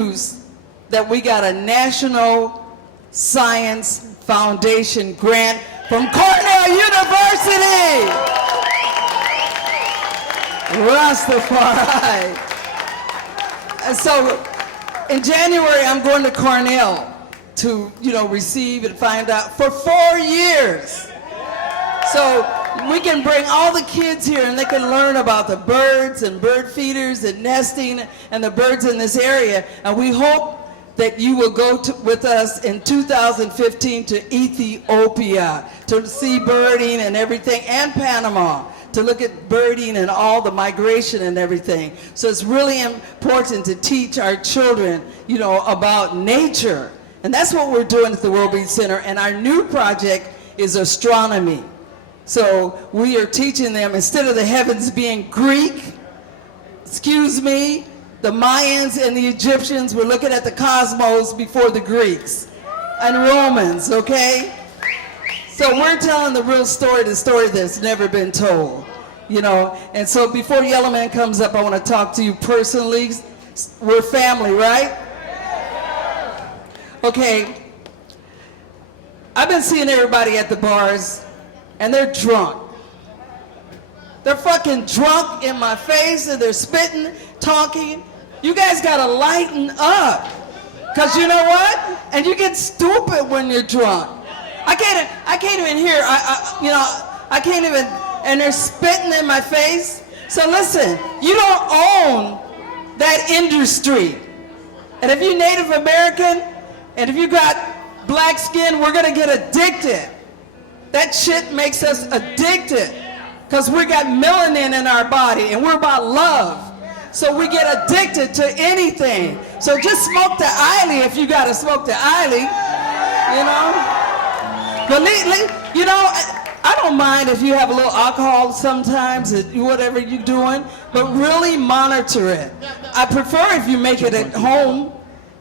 news that we got a National Science Foundation grant from Cornell University. Rastafari. And so in January, I'm going to Cornell to, receive and find out for 4 years. So we can bring all the kids here and they can learn about the birds and bird feeders and nesting and the birds in this area. And we hope that you will go with us in 2015 to Ethiopia to see birding and everything, and Panama to look at birding and all the migration and everything. So it's really important to teach our children, about nature. And that's what we're doing at the WorldBeat Center. And our new project is astronomy. So we are teaching them, instead of the heavens being Greek, the Mayans and the Egyptians were looking at the cosmos before the Greeks and Romans, okay? So we're telling the real story, the story that's never been told, And so before Yellowman comes up, I want to talk to you personally. We're family, right? Okay. I've been seeing everybody at the bars, and they're drunk. They're fucking drunk in my face, and they're spitting, talking. You guys gotta lighten up, cause you know what? And you get stupid when you're drunk. I can't even hear. I can't even. And they're spitting in my face. So listen, you don't own that industry. And if you're Native American, and if you got black skin, we're gonna get addicted. That shit makes us addicted, cause we got melanin in our body, and we're about love. So we get addicted to anything. So just smoke the Eiley if you gotta smoke the Eiley, But I don't mind if you have a little alcohol sometimes, whatever you're doing, but really monitor it. I prefer if you make it at home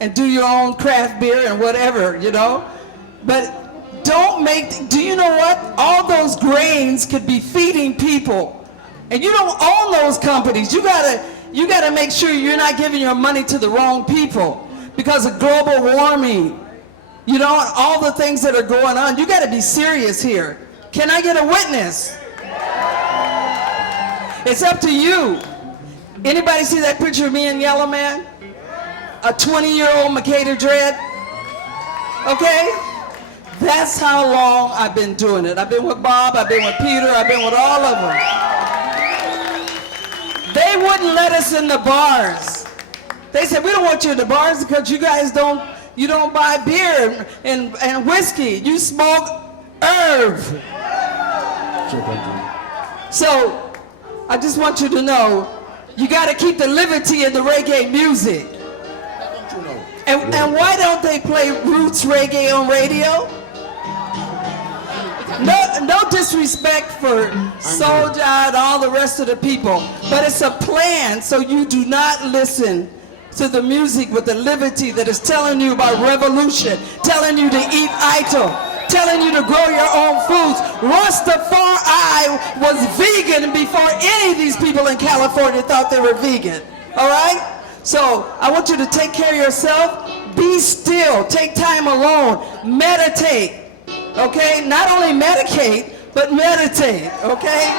and do your own craft beer and whatever, But do you know what? All those grains could be feeding people. And you don't own those companies. You gotta make sure you're not giving your money to the wrong people because of global warming, all the things that are going on. You gotta be serious here. Can I get a witness? It's up to you. Anybody see that picture of me and Yellowman? A 20-year-old Makeda Dread? Okay? That's how long I've been doing it. I've been with Bob, I've been with Peter, I've been with all of them. They wouldn't let us in the bars. They said, we don't want you in the bars because you guys don't buy beer and whiskey. You smoke herb. So I just want you to know, you got to keep the liberty in the reggae music. And why don't they play roots reggae on radio? No disrespect for Soulja and all the rest of the people, but it's a plan so you do not listen to the music with the liberty that is telling you about revolution, telling you to eat idol, telling you to grow your own foods. Rastafari was vegan before any of these people in California thought they were vegan, all right? So I want you to take care of yourself, be still, take time alone, meditate. Okay, not only medicate, but meditate, okay?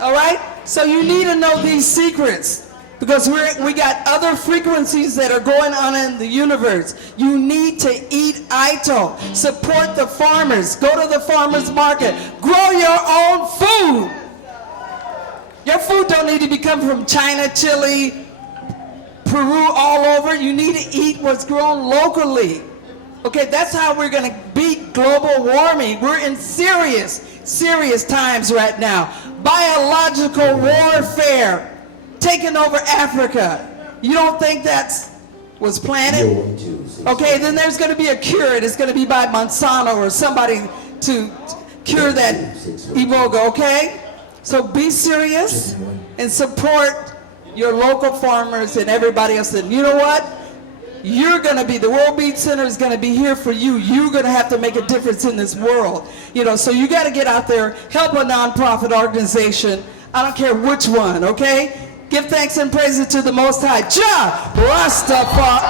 All right? So you need to know these secrets because we got other frequencies that are going on in the universe. You need to eat Ito. Support the farmers. Go to the farmers market. Grow your own food. Your food don't need to be coming from China, Chile, Peru, all over. You need to eat what's grown locally. Okay, that's how we're going to beat global warming. We're in serious times right now. Biological warfare taking over Africa. You don't think was planted? Okay, then there's going to be a cure. It's going to be by Monsanto or somebody to cure that Ebola, okay? So be serious and support your local farmers and everybody else. And you know what? You're going to be, the WorldBeat Center is going to be here for you. You're going to have to make a difference in this world. So you got to get out there, help a nonprofit organization. I don't care which one, okay? Give thanks and praises to the Most High, Jah Rastafari.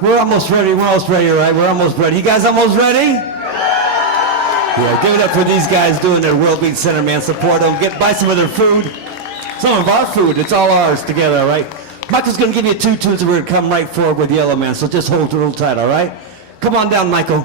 We're almost ready, all right? We're almost ready. You guys almost ready? Yeah, give it up for these guys doing their WorldBeat Center, man. Support them. Buy some of their food. Some of our food. It's all ours together, all right? Michael's going to give you 2 tunes and we're going to come right forward with Yellowman, so just hold it real tight, all right? Come on down, Michael.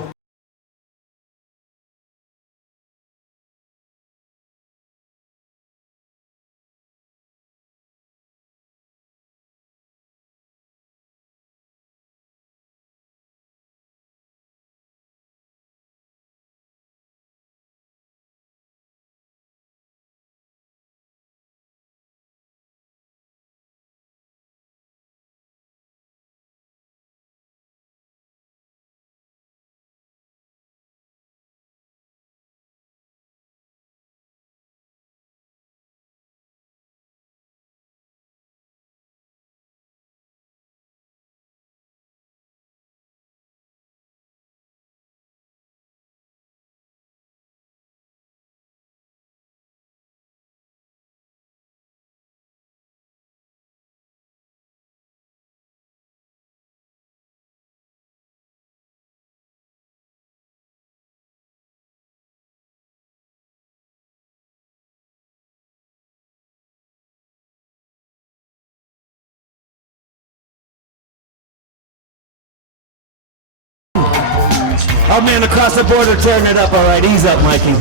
Our man across the border tearing it up, all right. Ease up, Mikey.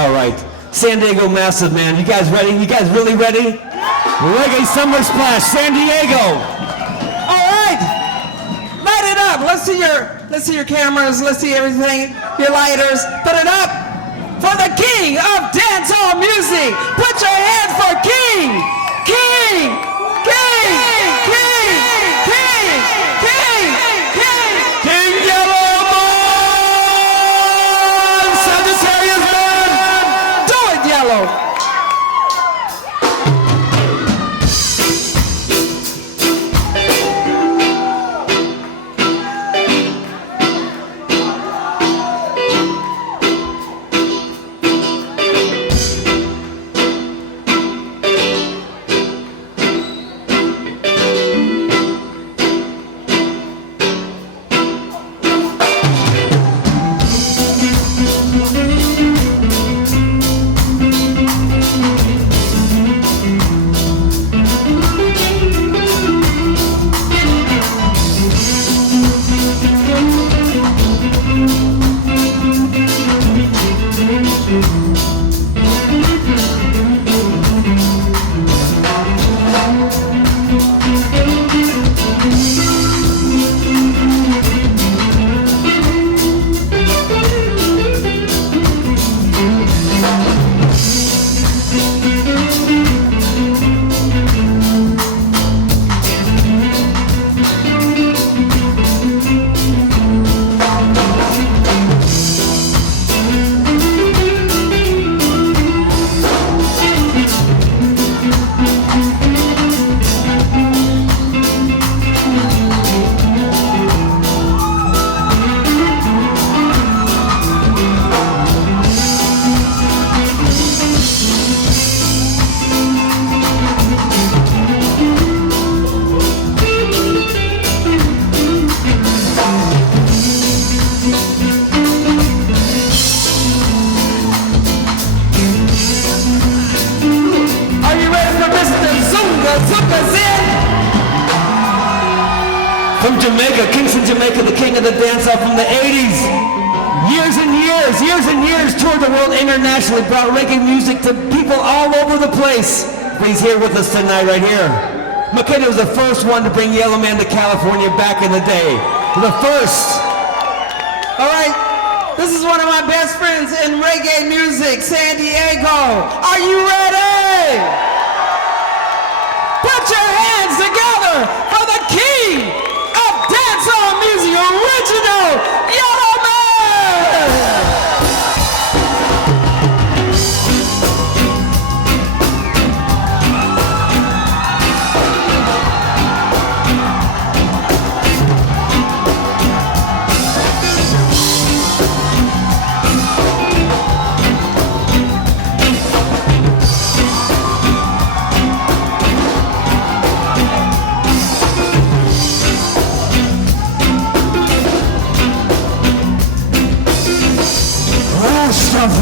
All right. San Diego Massive, man. You guys ready? You guys really ready? Reggae Summer Splash, San Diego. All right. Light it up. Let's see your cameras. Let's see everything. Your lighters. Put it up for the king of dancehall music. Put your hands for King. King. King. King. King. King. King. King Yellowman! Sagittarius man! Do it, Yellow. From Jamaica, Kingston, Jamaica, the king of the dancehall from the 80s. Years and years toured the world internationally, brought reggae music to people all over the place. But he's here with us tonight, right here. McKenna was the first one to bring Yellowman to California back in the day. The first. All right, this is one of my best friends in reggae music, San Diego. Are you ready? Put your hands together for the king of dancehall music, original Yellowman!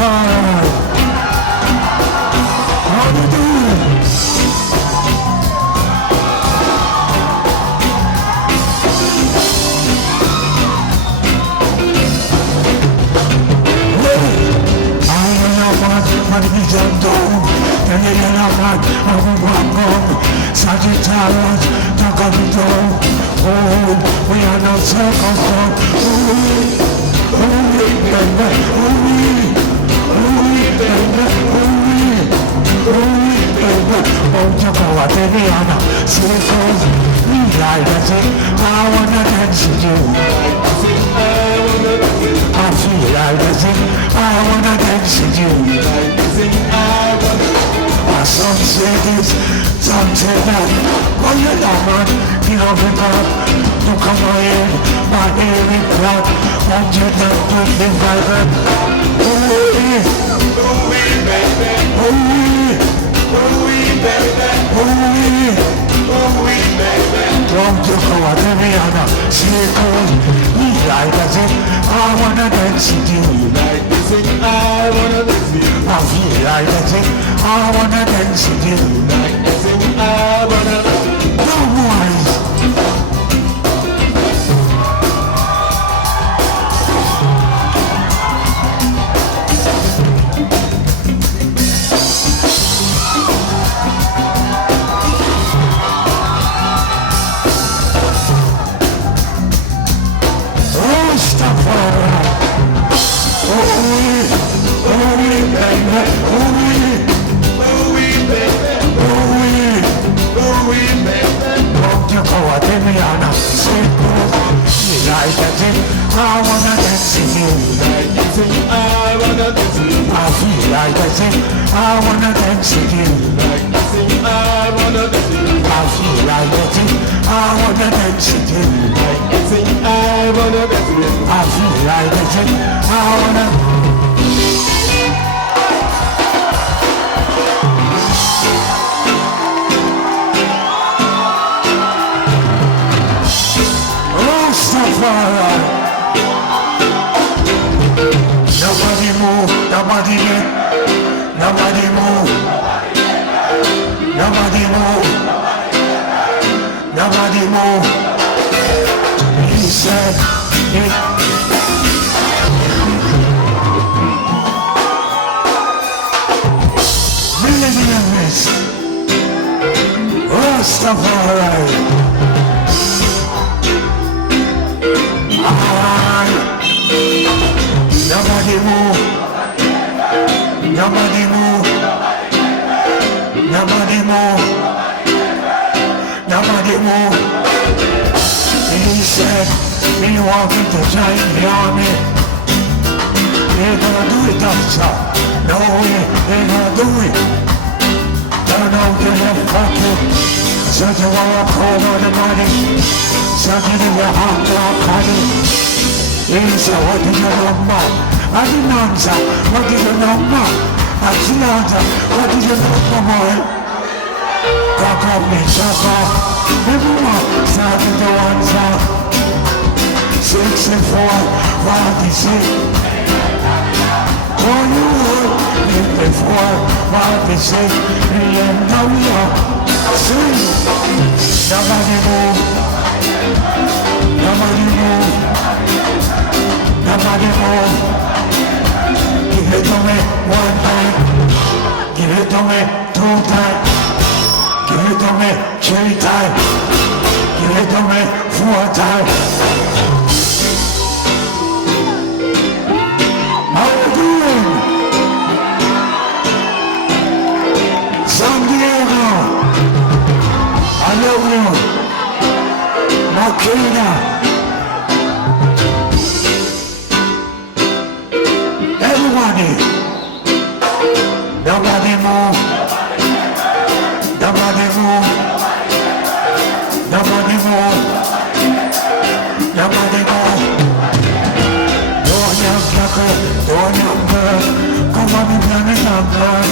Stafari. How you doing? Sagittarius, Takabito, oh, we are not circumcised. I wanna dance with you. I feel like dancing. I wanna dance with you. My son said this, son said that. Oh, you love man, you know the God. You come on in, my name is God. Won't you dance with me, baby? Oh, yeah. Oh, baby. Oh, yeah. Oh, baby. Oh, yeah. Oh, baby. Don't you go out to me, Anna. See it goes. We like dancing. I wanna dance with you. Like dancing, I wanna dance with you. I feel like dancing. I wanna dance with you. Like dancing, I wanna dance with you. No worries. I wanna dance with you. Like dancing, I wanna dance with you. I feel like dancing. I wanna dance with you. Like dancing, I wanna dance with you. I feel like dancing. I wanna dance with you. Like dancing, I wanna dance with you. I feel like dancing. I wanna. Rastafari. Nobody move, nobody get, nobody move, nobody move, nobody move. He said it. Millionaires, Rastafari. Nobody move, nobody move, nobody move, nobody move. He said, me walking to join the army. They're gonna do it, officer. No way, they're gonna do it. Turn out the left pocket. Search the walk over the money. Search it in your heart, block. He said, what is your number? I didn't answer. What is your number? I didn't answer. What is your number, boy? Cock up me, shut up. Everyone started to answer. 64, 46. Oh, you would. 54, 46. BMW. See? Nobody move. Nobody move. Nobody move. Give it to me one time. Give it to me two times. Give it to me three times. Give it to me four times. How you doing? San Diego. I love you. Makina. Nobody move. Nobody move. Nobody move. Nobody move. Don't have sucker. Don't have bird. Come on and run it up, bird.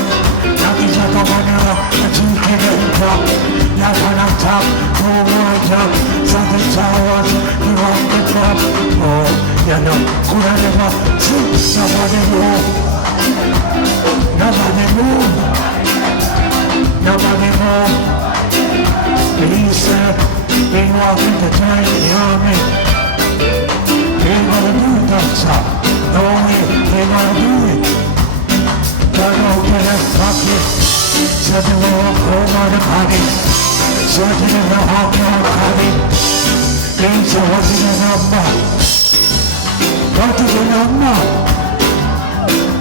Now he's up on the chicken and top. Now on top. Cool more jump. Something towers. You want the top. Oh, you know. Could I never see? Nobody move. Nobody move. Nobody move. He said, he walking to join the army. He gonna do it, doctor. No way, he gonna do it. Don't open that pocket. Set the walk over the body. Set it in the hot body. Things are holding it up. What is the number?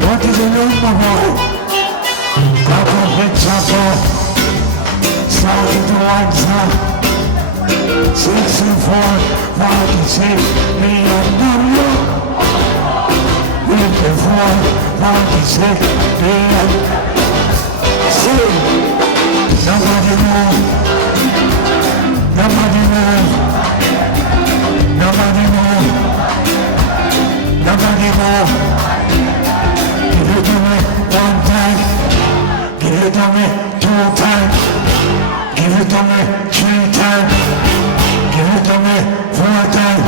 What is the number, boy? Up on the chopper. Starting to one side. 64, 46 million dollars. 54, 46 million. See, nobody move. Nobody move. Nobody move. Nobody move. Give it to me one time. Give it to me 2 times. Give it to me 3 times. Give it to me 4 times.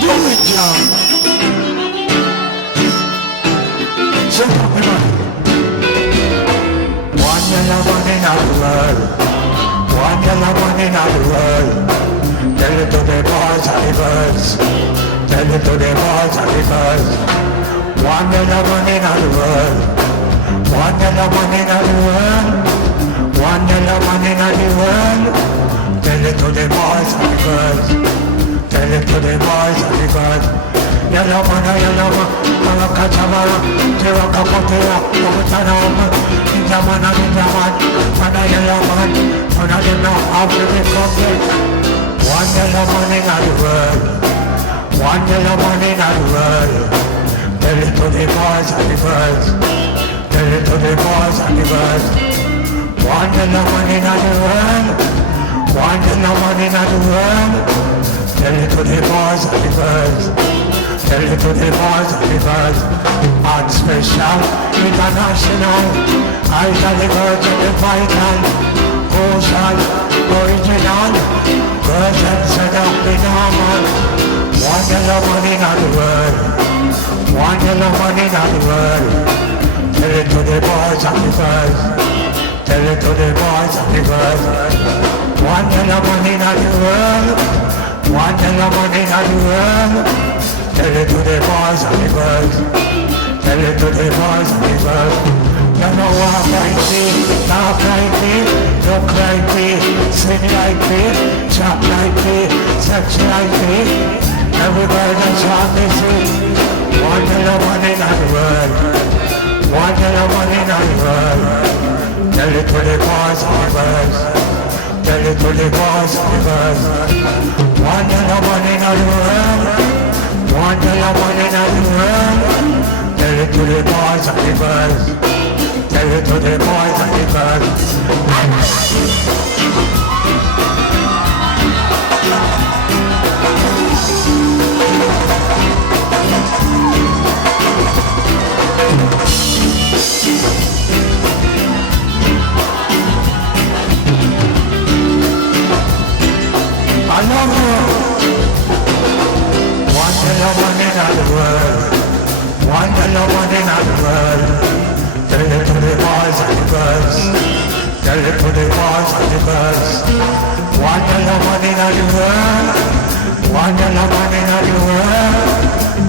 Do it, John. Sit up, everybody. One yellow one in our world. One yellow one in our world. Tell it to the boys and the girls. Tell it to the boys and the girls. One yellow one in our world. One yellow one in our world. One yellow one in our world. Tell it to the boys and the girls. Tell it to the boys and the girls. Yellow man, Kachamara, Tirakapotera, Otanama, Ninjaman, Mana Yellowman, Mana Yellow, how to become it. One yellow man in our world. One yellow man in our world. Tell it to the boys and the girls. Tell it to the boys and the girls. One yellow man in our world. One yellow man in our world. Tell it to the boys and the girls. Tell it to the boys and the girls. On special, international, I tell the girls and the vital, ocean, original, girls and set up the normal. One yellow money in the world. One yellow money in the world. Tell it to the boys and the girls. Tell it to the boys and the girls. One yellow money in the world. One yellow money in the world. Tell it to the boys and the girls. Tell it to the boys and the girls. You know walk like me, talk like me, look like me, sing like me, chop like me, sex like me. Everybody that's on me see. One yellow money in the world. One yellow money in the world. Tell it to the boys and the girls. Tell it to the boys and the girls. One yellow money in the world. One yellow one in the world. Tell it to the boys and the girls. Tell it to the boys and the girls. I love you. One yellow one in the world. One yellow one in the world. Tell it to the boys and the girls. Tell it to the boys and the girls. One yellow one in the world. One yellow one in the world.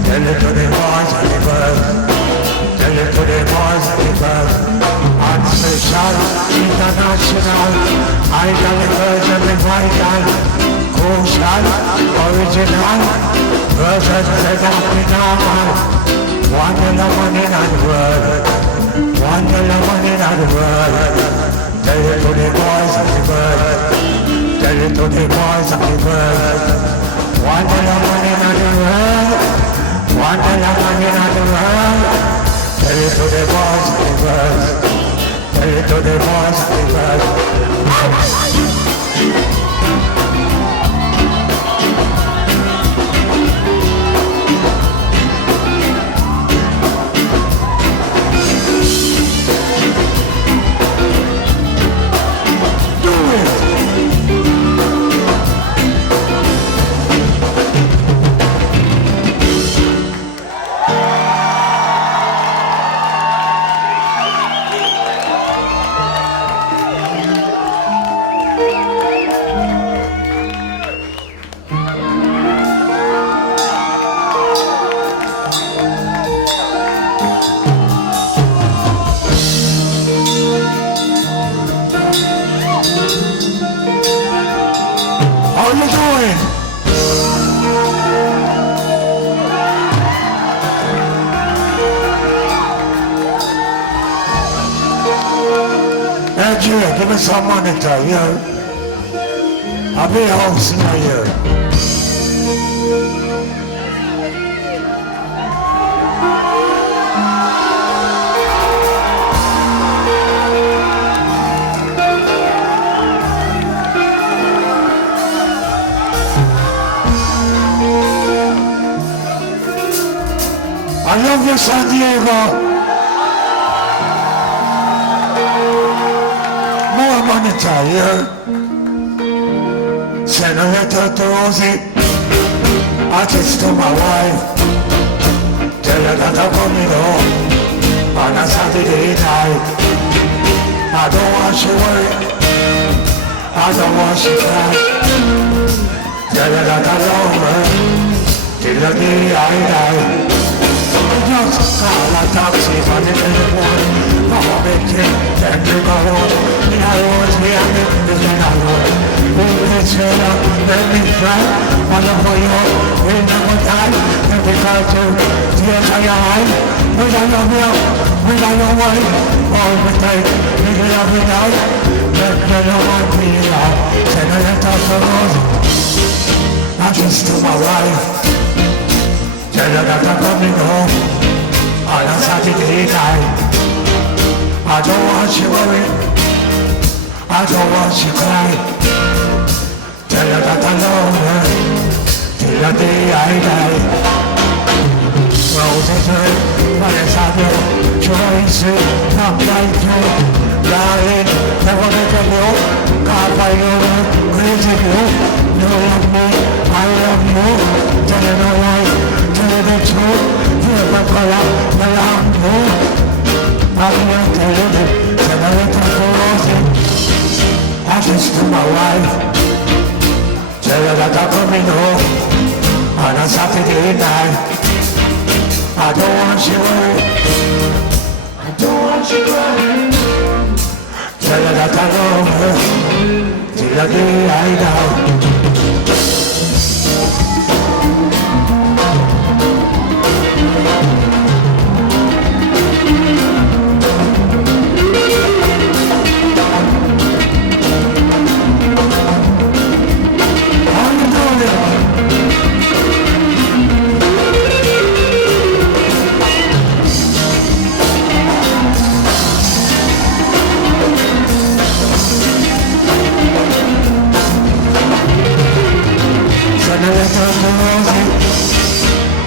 Tell it to the boys and the girls. Tell it to the boys and the girls. On special, international, I tell the girls and the vital, ocean, original, girls and set up the normal. One yellow one in the world. One yellow one in the world. Tell it to the boys and the girls. Tell it to the boys and the girls. One yellow one in the world. One yellow one in the world. Tell it to the boys and the girls. Tell it to the boys and the girls. How you doing? Nigeria, give me some money to you. I'll be hosting you. I love you, San Diego. More money to you. Send a letter to Rosie. I just to my wife. Tell her that I'm coming home on a Saturday night. I don't want you worry. I don't want you cry. Tell her that I love her till the day I die. Just call a taxi for the telephone. Oh, make it, then you go home. In a road, we are living alone. Let's get up, let me try. I love for you, we never die. Let me call to tears on your eye. We don't love you, we don't know why. All the time, we love you now. Let me know what we are. Send a letter to Rose. I just to my wife. Tell her that I'm coming home on a Saturday night. I don't want you worry, I don't want you cry. Tell her that I love her till the day I die. Roses red, Alessandro, Joyce, not like you. Darling, never let her go. God by you, crazy you. You love me, I love you. Tell her no lie. The truth, you're my color, my arm, I'm going to tell you, tell her that I'm Rosie. I just to my wife, tell her that I'm coming home on a Saturday night. I don't want you worry, I don't want you crying. Tell her that I love her till the day I die.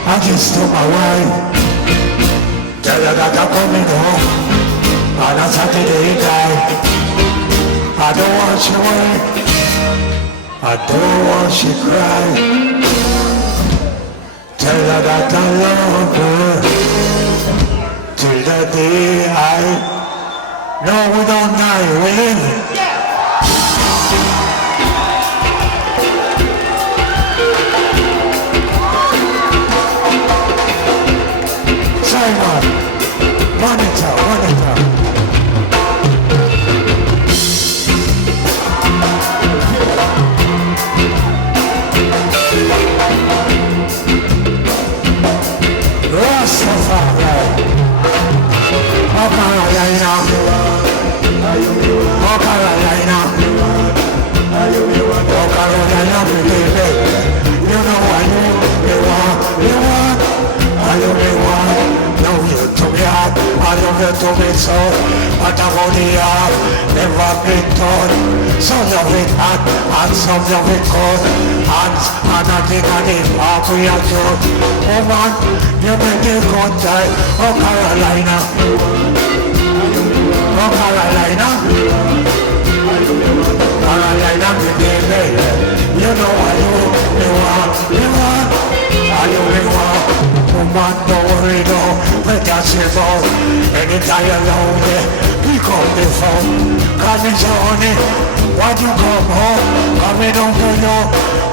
I just told my wife, tell her that I'm coming home on a Saturday night. I don't want you worry, I don't want you cry. Tell her that I love her till the day I. No, we don't die, we live. Monitor. Rastafari. Ocarina. Ocarina, baby. You know what you want. No, you to me hard, I love you to me so. Patagonia, never been taught. Some of it hot, and some of it cold. Hands, and I think I need half we are told. Oh man, you make it good time. Oh Carolina. Oh Carolina. Carolina, baby. You know what you want. You want. Man, don't worry, no, but that's your fault. Anytime you're lonely, pick up the phone. Call me Johnny, why you come home? Coming home to you,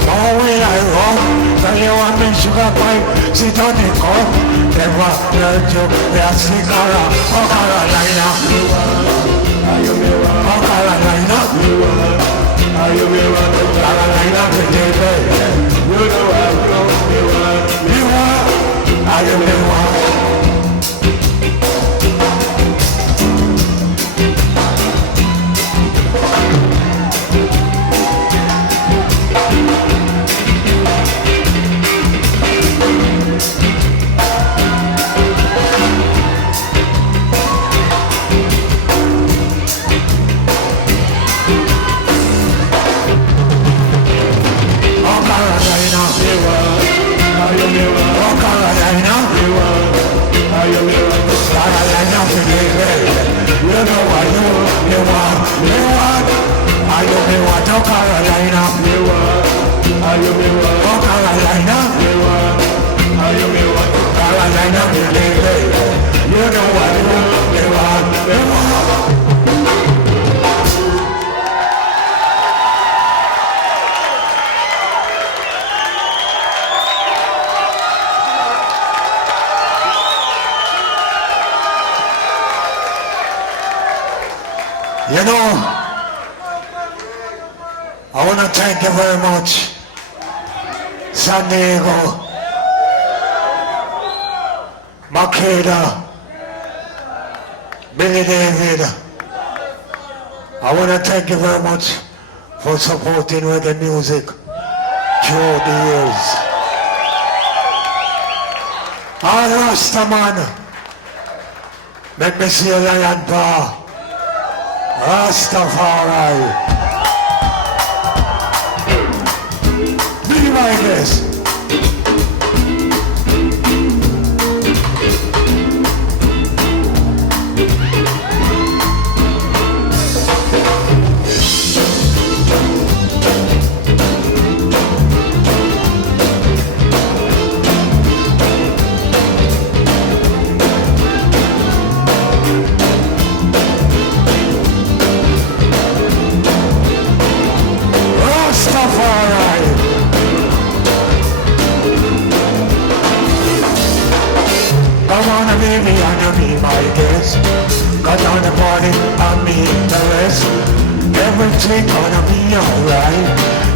oh, will I roam? Tell you want me sugar pie, sit on the cup. Never learn to be a cigar. Oh, Carolina. Oh, Carolina. Carolina, North Carolina. North Carolina. Carolina, you know what they want. You know, I want to thank you very much, San Diego, Makeda, Billy David. I want to thank you very much for supporting reggae music through the years. All Rastaman, make me see a lion paw. Rastafari. Be like this. Come on, baby, and be my guest. Got on the party, and me the rest. Everything gonna be alright.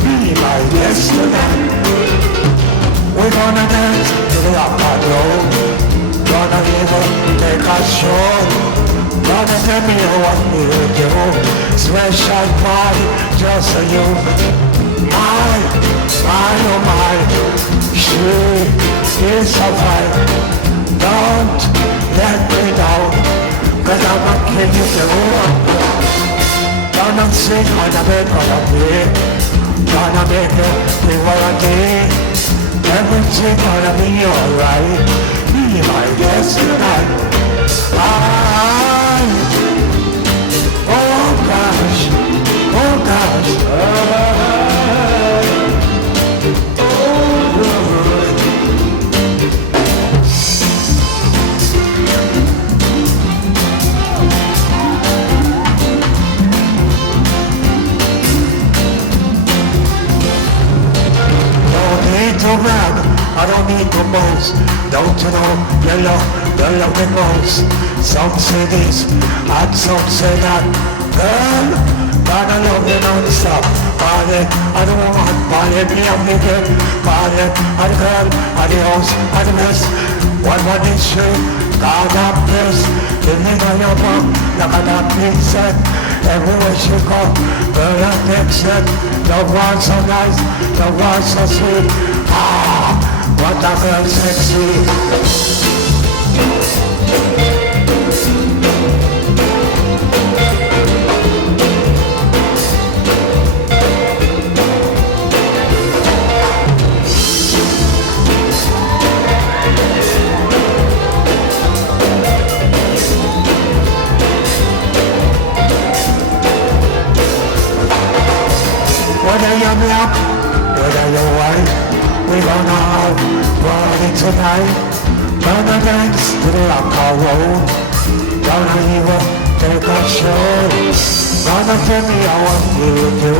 Be my guest tonight. We're gonna dance to the rock and roll. Gonna even take a show. Gonna tell me what you do. Special party just for you. My, oh my, she is so fine. Don't let me down, cause I'm a king of the world. Gonna sing on the bed, gonna play. Gonna make you feel what I did. Everything gonna be alright. Be my guest tonight. Oh gosh, oh gosh. I don't need to boast. Don't you know, you love me most. Some say this, and some say that. Girl, gonna love you non-stop. Party, I don't want party, me and me girl. Party, and the girl, and the house, and the mess. One more issue, God have bless. Living on your mom, like a that big set. Everywhere she go, girl and next set. Love one so nice, love one so sweet. What a girl sexy. Whether you're black, whether you're white, we gonna have party tonight. Gonna dance to the rock and roll. Gonna even take a show. Gonna tell me how you do.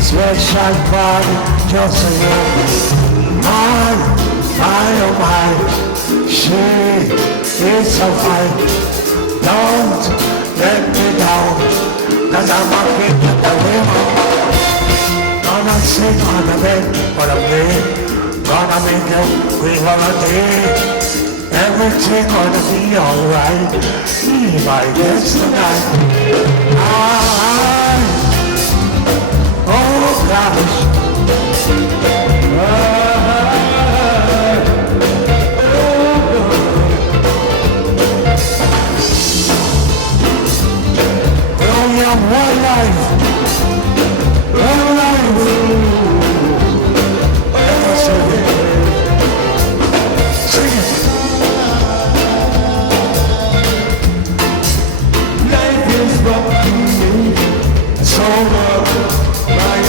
Special party just for you. My, oh my, she is so fine. Don't let me down, cause I'm a king of the river. Gonna sing on the bed for the play. Gonna make you feel what I did. Everything gonna be alright. Be my guest tonight. Oh gosh. We only have one life. One life. So right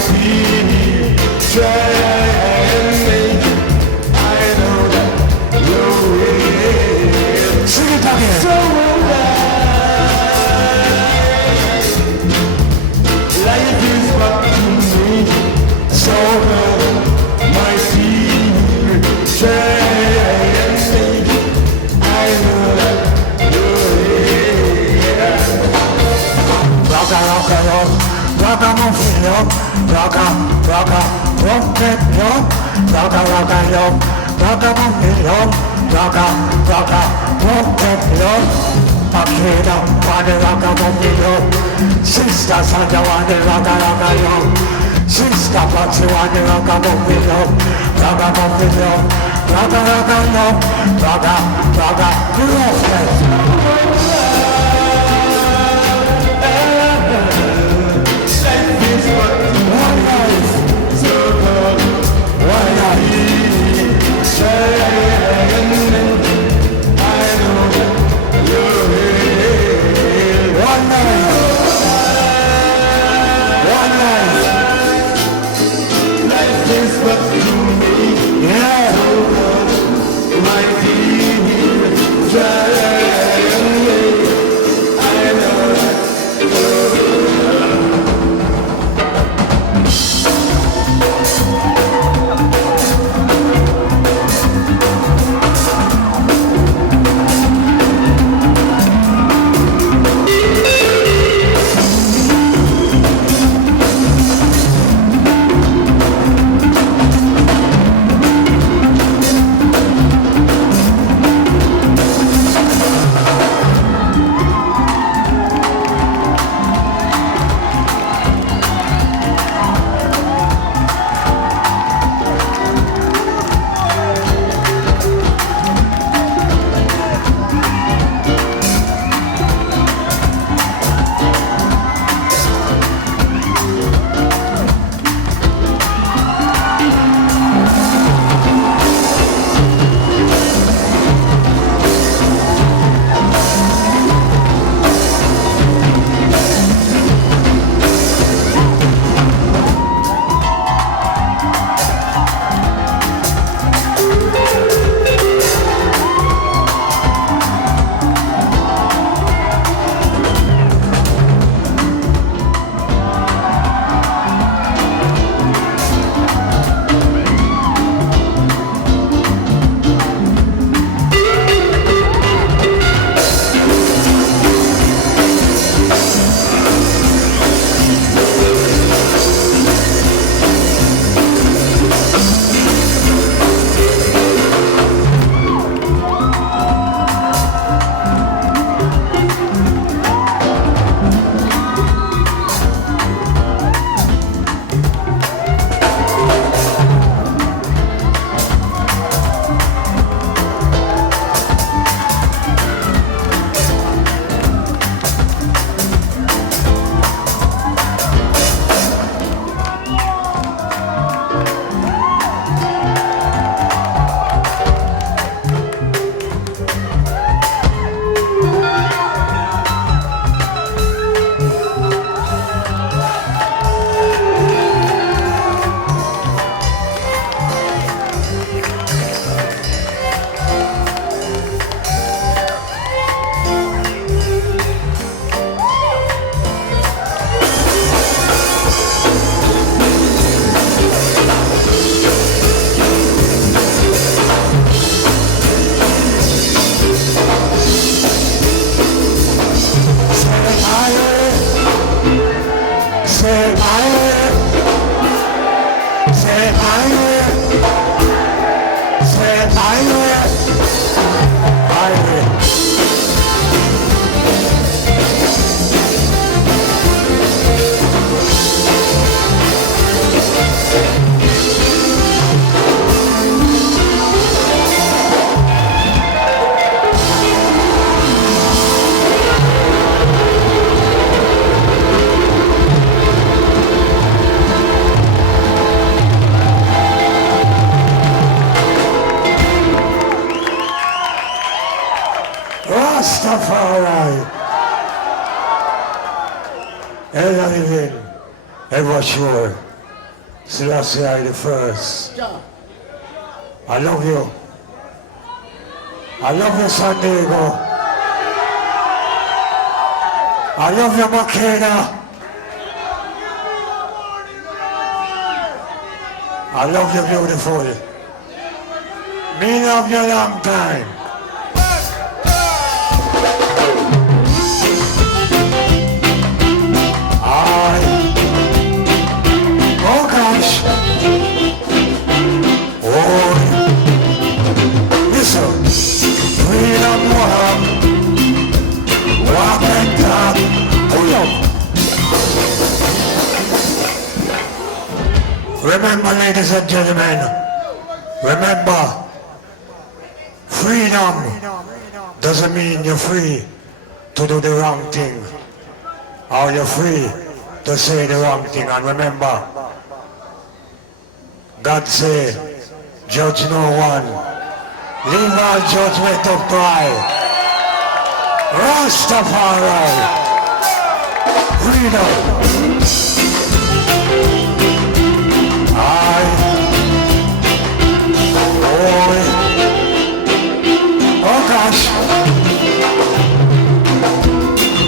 love, ragamuffin love, raga, rocket love, raga love, ragamuffin love, raga, rocket love. Akira, one ragamuffin love, sister Sandra, one raga love, sister Patsy, one ragamuffin love, ragamuffin love, raga love, raga, rocket. Rastafari. Ever living, ever sure. Selassie I the first. I love you. I love you, San Diego. I love you, Makena. I love you, beautiful. Me love you long time. Remember, ladies and gentlemen, remember, freedom doesn't mean you're free to do the wrong thing, or you're free to say the wrong thing. And remember, God said, judge no one, leave all judgment up to I. Rastafari, freedom. Oh gosh,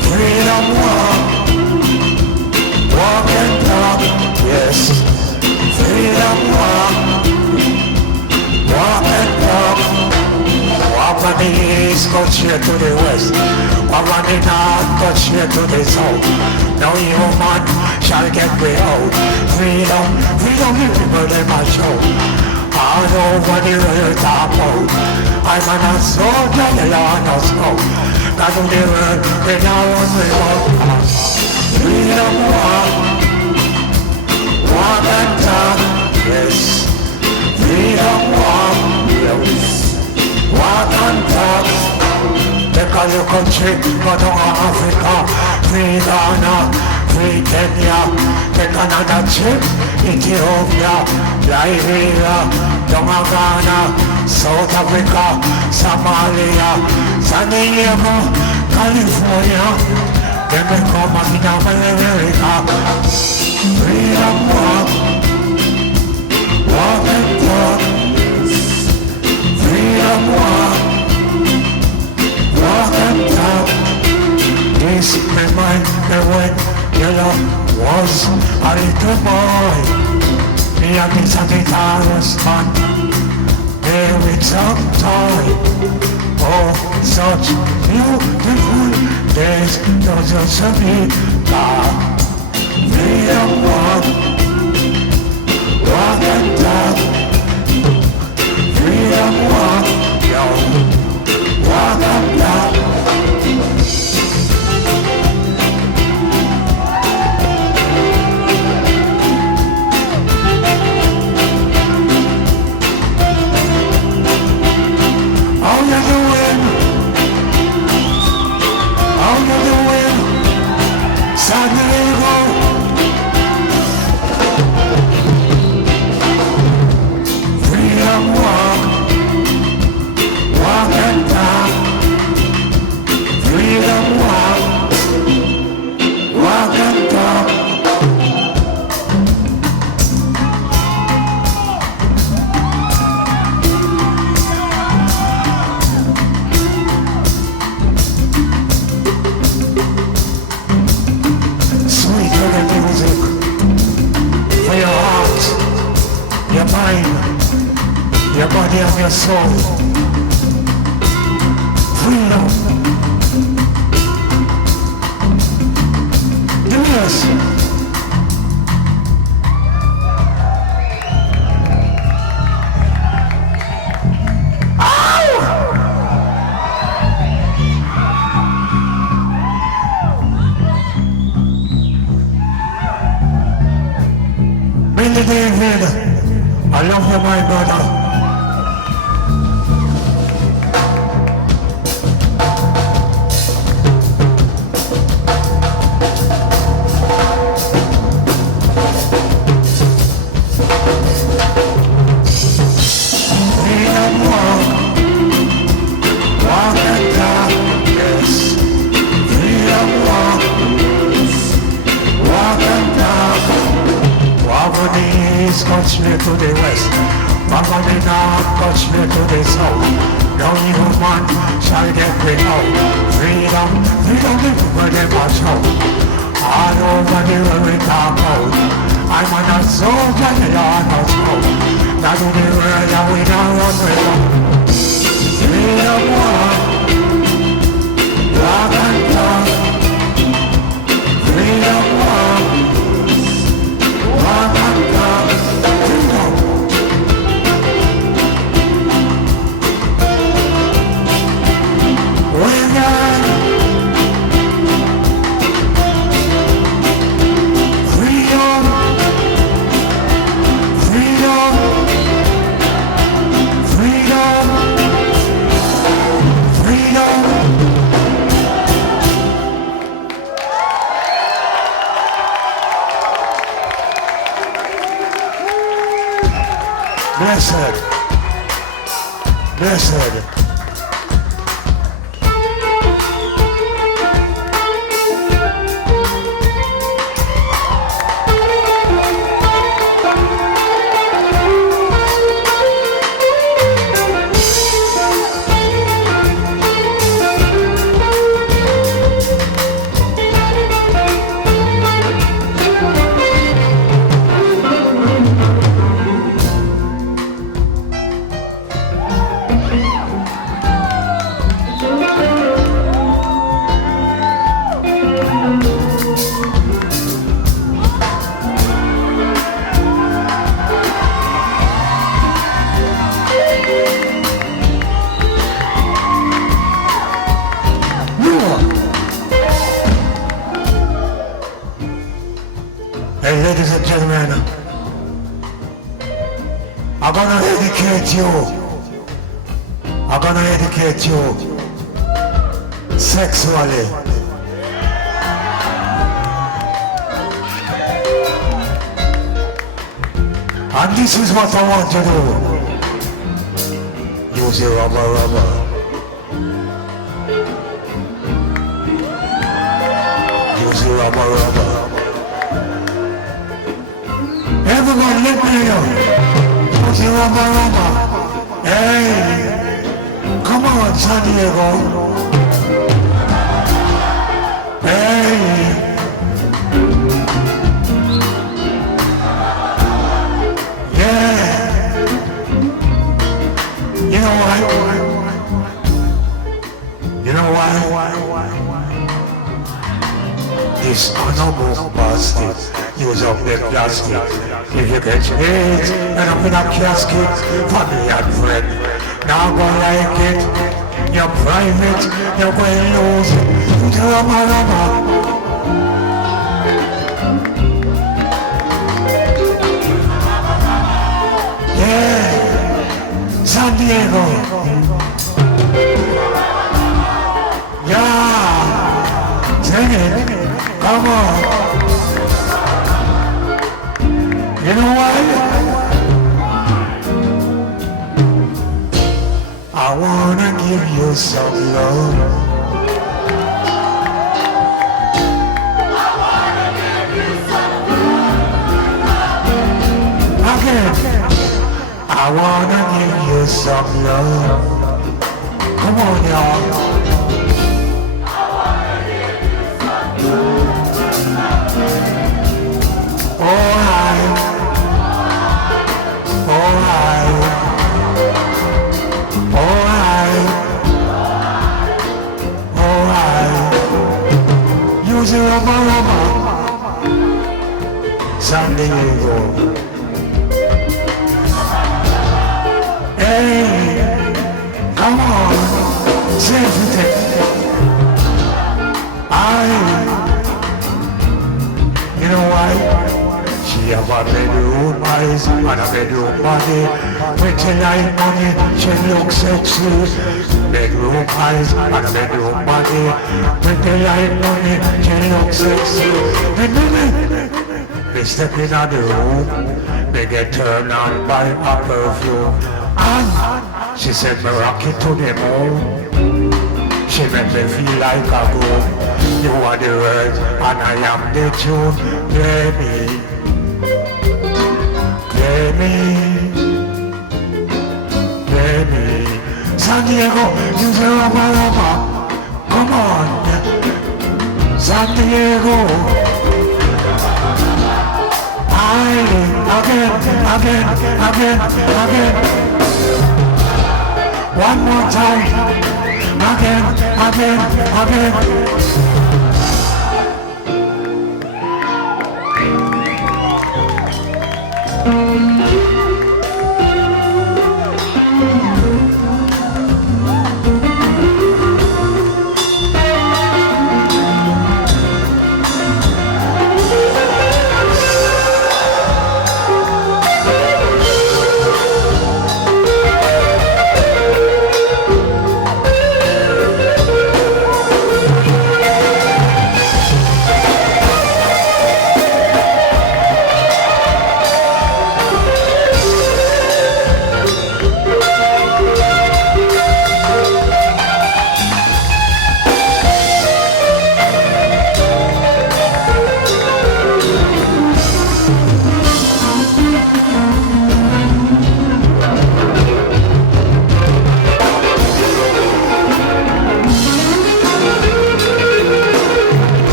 freedom walk and talk, yes, freedom walk and talk, walk from the east, go straight to the west, walk from the north, go straight to the south, no human shall get way out, freedom, freedom, people they must show. All over the world top out. I'm on a soldier, the Lord knows how. God of the world, we now run we walk. Freedom walk and talk, yes. Freedom yes. Walk and talk. Because your country, go to Africa. Free Ghana, free Kenya. Take another trip, Ethiopia, Liberia, Ghana, South Africa, Somalia, San Diego, California. Then we come back in America. Freedom walk and talk. Freedom walk and talk. This remind me when Yellow was a little boy. Me and this a guitarist man, there with some toy. Oh, such beautiful days, those are so big. Freedom walk and talk. Freedom walk and talk. San Diego. Freedom walk and talk. Freedom walk and talk. Your mind, your body and your soul. Freedom. Do this. Billy David. I love you, my brother. Freedom walk and talk, yes. Freedom walk and talk. Walk on the east, go straight to the west. Walk on the north, go straight to the south. No human shall get me out. Freedom, freedom, people they must show. All over the world we talk out. I'm on a soldier, the Lord knows how. Now to the world that we don't run with them. Freedom walk and talk. Freedom walk and talk. Freedom. Freedom Blessed. Blessed. Hey, ladies and gentlemen, I'm gonna educate you. I'm gonna educate you sexually. And this is what I want to do. Use your rubber. Use your rubber. Everyone let me know. Use your rubber. Hey, come on, San Diego. Hey. You know why? This honorable bastard use up the plastic. If you get hit and up in a casket, family and friend, now go like it. You're private, you're going to lose it. Rama. Yeah, San Diego. Yeah, sing it. Come on. You know what? I wanna give you some love. Again. I wanna give you some love. Come on, y'all. Use your rubber. San Diego. Hey, come on, safety. You know why? She have a bedroom eyes and a bedroom body. When she like money, she looks sexy. Bedroom eyes and a bedroom body. When they like money, she looks sexy. They step in the room, they get turned on by a perfume. And she said me rock it to the moon. She make me feel like a groom. You are the words and I am the tune. Play me. San Diego, use a rubber. Come on. San Diego. Again. One more time. Again.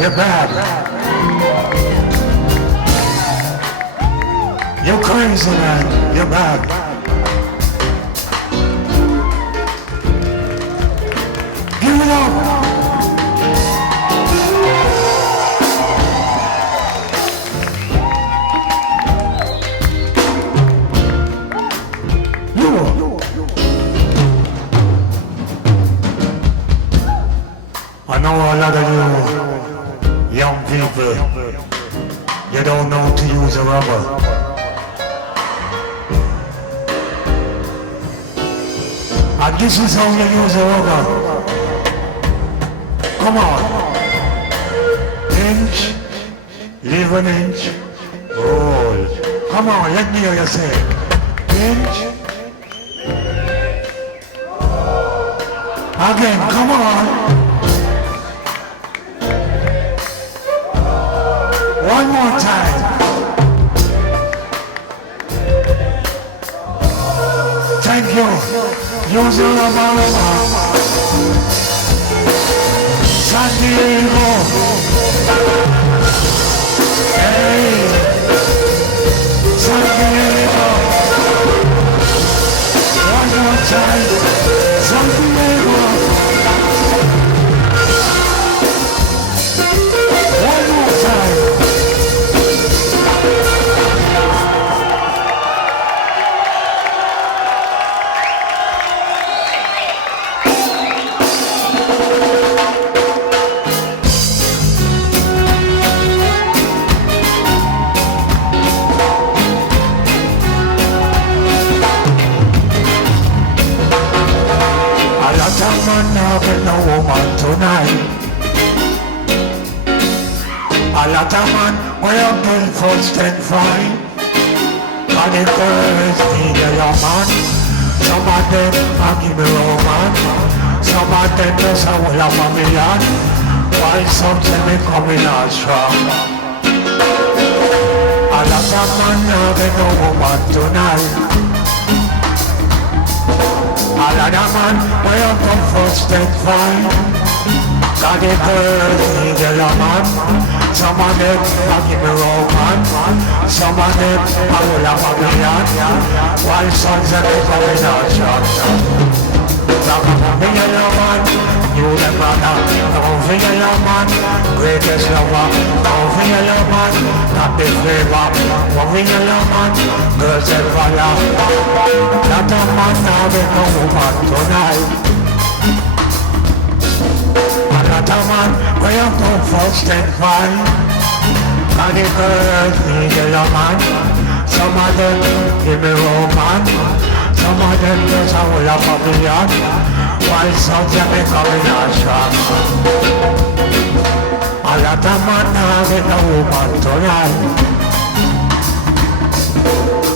You're bad. You're crazy, man. You're bad. Give it up. I know a lot of you young people, you don't know to use a rubber. And this is how you use a rubber. Come on. Inch, leave an inch, roll. Come on, let me hear you say it. Inch. Again, come on. One more time. Thank you. Use your rubber. San Diego. Hey. San Diego. One more time. San Diego. One more time. No woman tonight. A lot of man will build first and fine. And the girls need a Yellowman. Some of them are give me Roman. Some of them just a whole of a million. While some say me coming out strong. A lot of man now get no woman tonight. A lot of man will come first and fine. Got the girls need a Yellowman. Some of them are give me Roman. Some of them are whole of a million. While some say me coming out strong. Come for Yellowman, you the brother. Come for Yellowman, greatest lover. Come for Yellowman, not the flavor. Come for Yellowman, girls and fire. Not a man now with no woman tonight. Not a man where you go first and fine. And the girls need a Yellowman. Some of them give me Roman. Some of them just a whole of a million. While some say me coming out strong. A lot of man now with a woman tonight.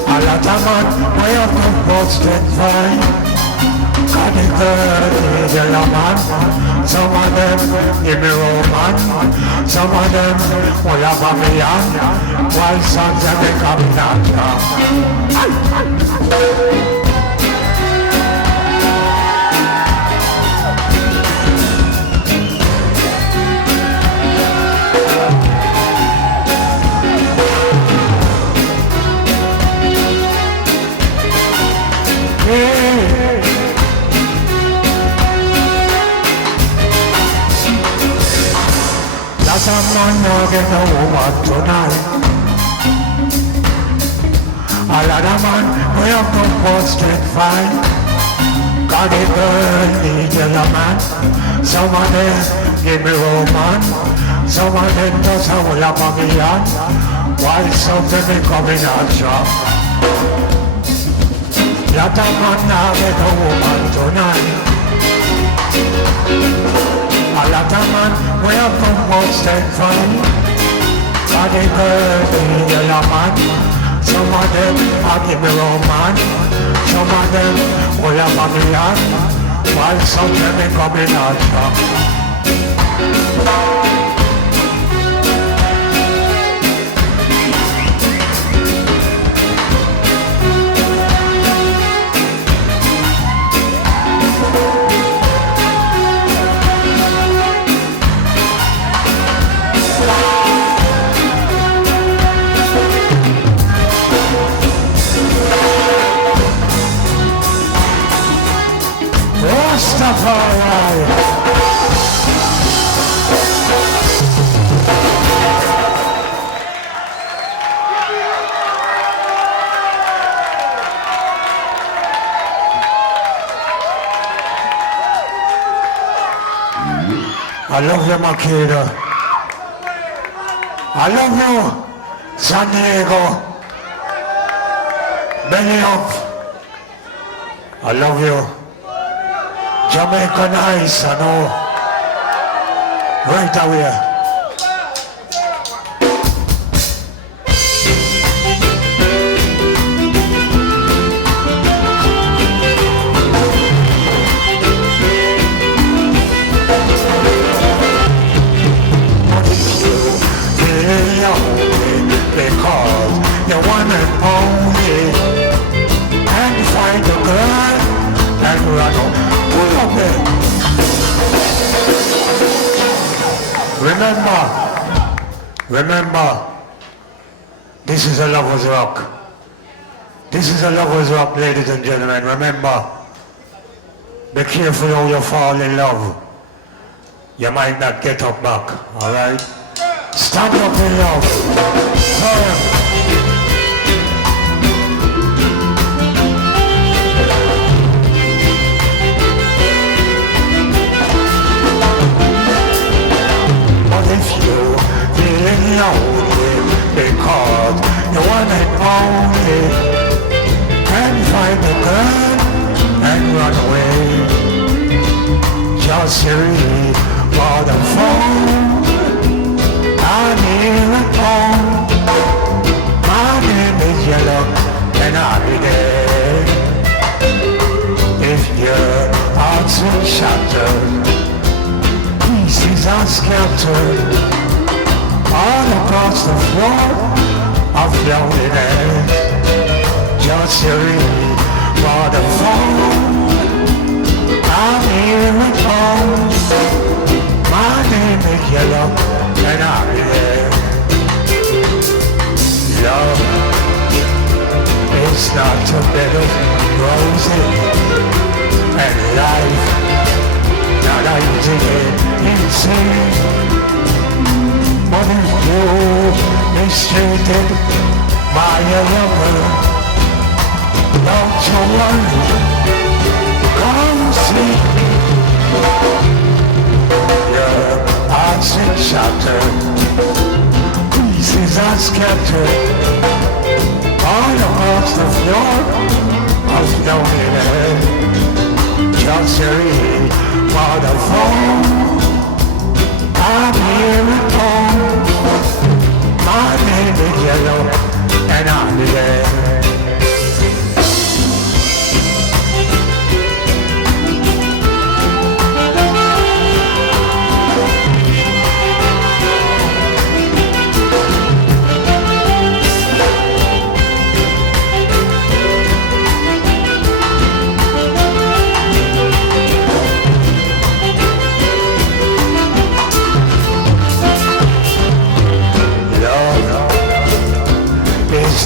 A lot of man where you come first and fine. And the girl need a Yellowman. Some of them give me Roman. Some of them whole of a million. While some say me coming out strong. That's a man now get no woman tonight. A lot of man will come first and fine. Got the girl need a Yellowman. Some of them give me Roman. Some of them just a whole of a million. While some say me coming out strong. Lot of man now get a woman tonight. A lot of man will come first and fine. Got the girl need a Yellowman. Some of them are give me Roman. Some of them will have a million. While some say me coming out strong. Rastafari. I love you, Makeda. I love you, San Diego. Belly up. I love you. Jamaica nice, I know. Right away. Because you're one and only, and find a girl and run away. Remember, this is a lover's rock. This is a lover's rock, ladies and gentlemen. Remember, be careful how you fall in love. You might not get up back, alright? Stand up in love. Firm. But if you feel lonely because you're one and only, and find a girl and run away, just read for the phone. I'm here at home. My name is Yellow and I'll be there. If your heart's been shattered, pieces are scattered all across the floor of loneliness, just read for the phone. I'm here at home. My name is Yellow and I'll be there. Love is not a bed of roses, and life not easy to insane. But if you mistreated by a lover, don't you worry, come see me. Hearts are shattered, pieces are scattered all across the floor of loneliness. Just read for the phone. I'm here at home. My name is Yellow and I'll be there.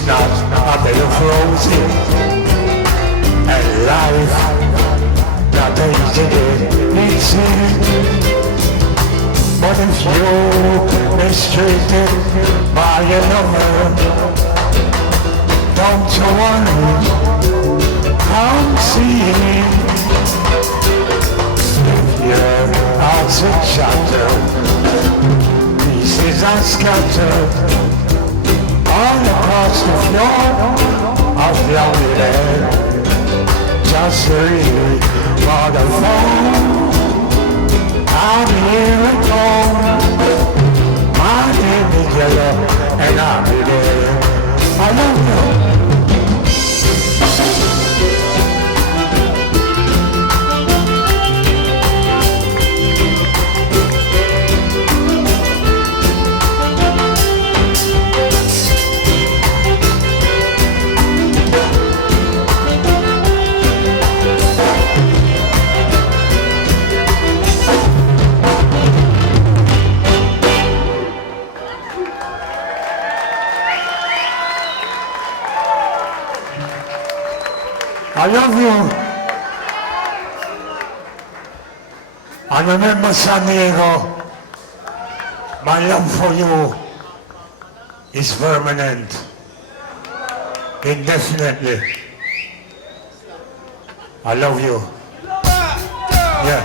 Not a bed of roses, and life not easy to see. But if you mistreated by a lover, don't you worry, come see me. If your heart's are shattered, pieces are scattered all across the floor of loneliness, just read for the phone. I'm here at home. My name is Yellow and I'll be there. I love you. I love you. And remember, San Diego, my love for you is permanent, indefinitely. I love you. Yeah.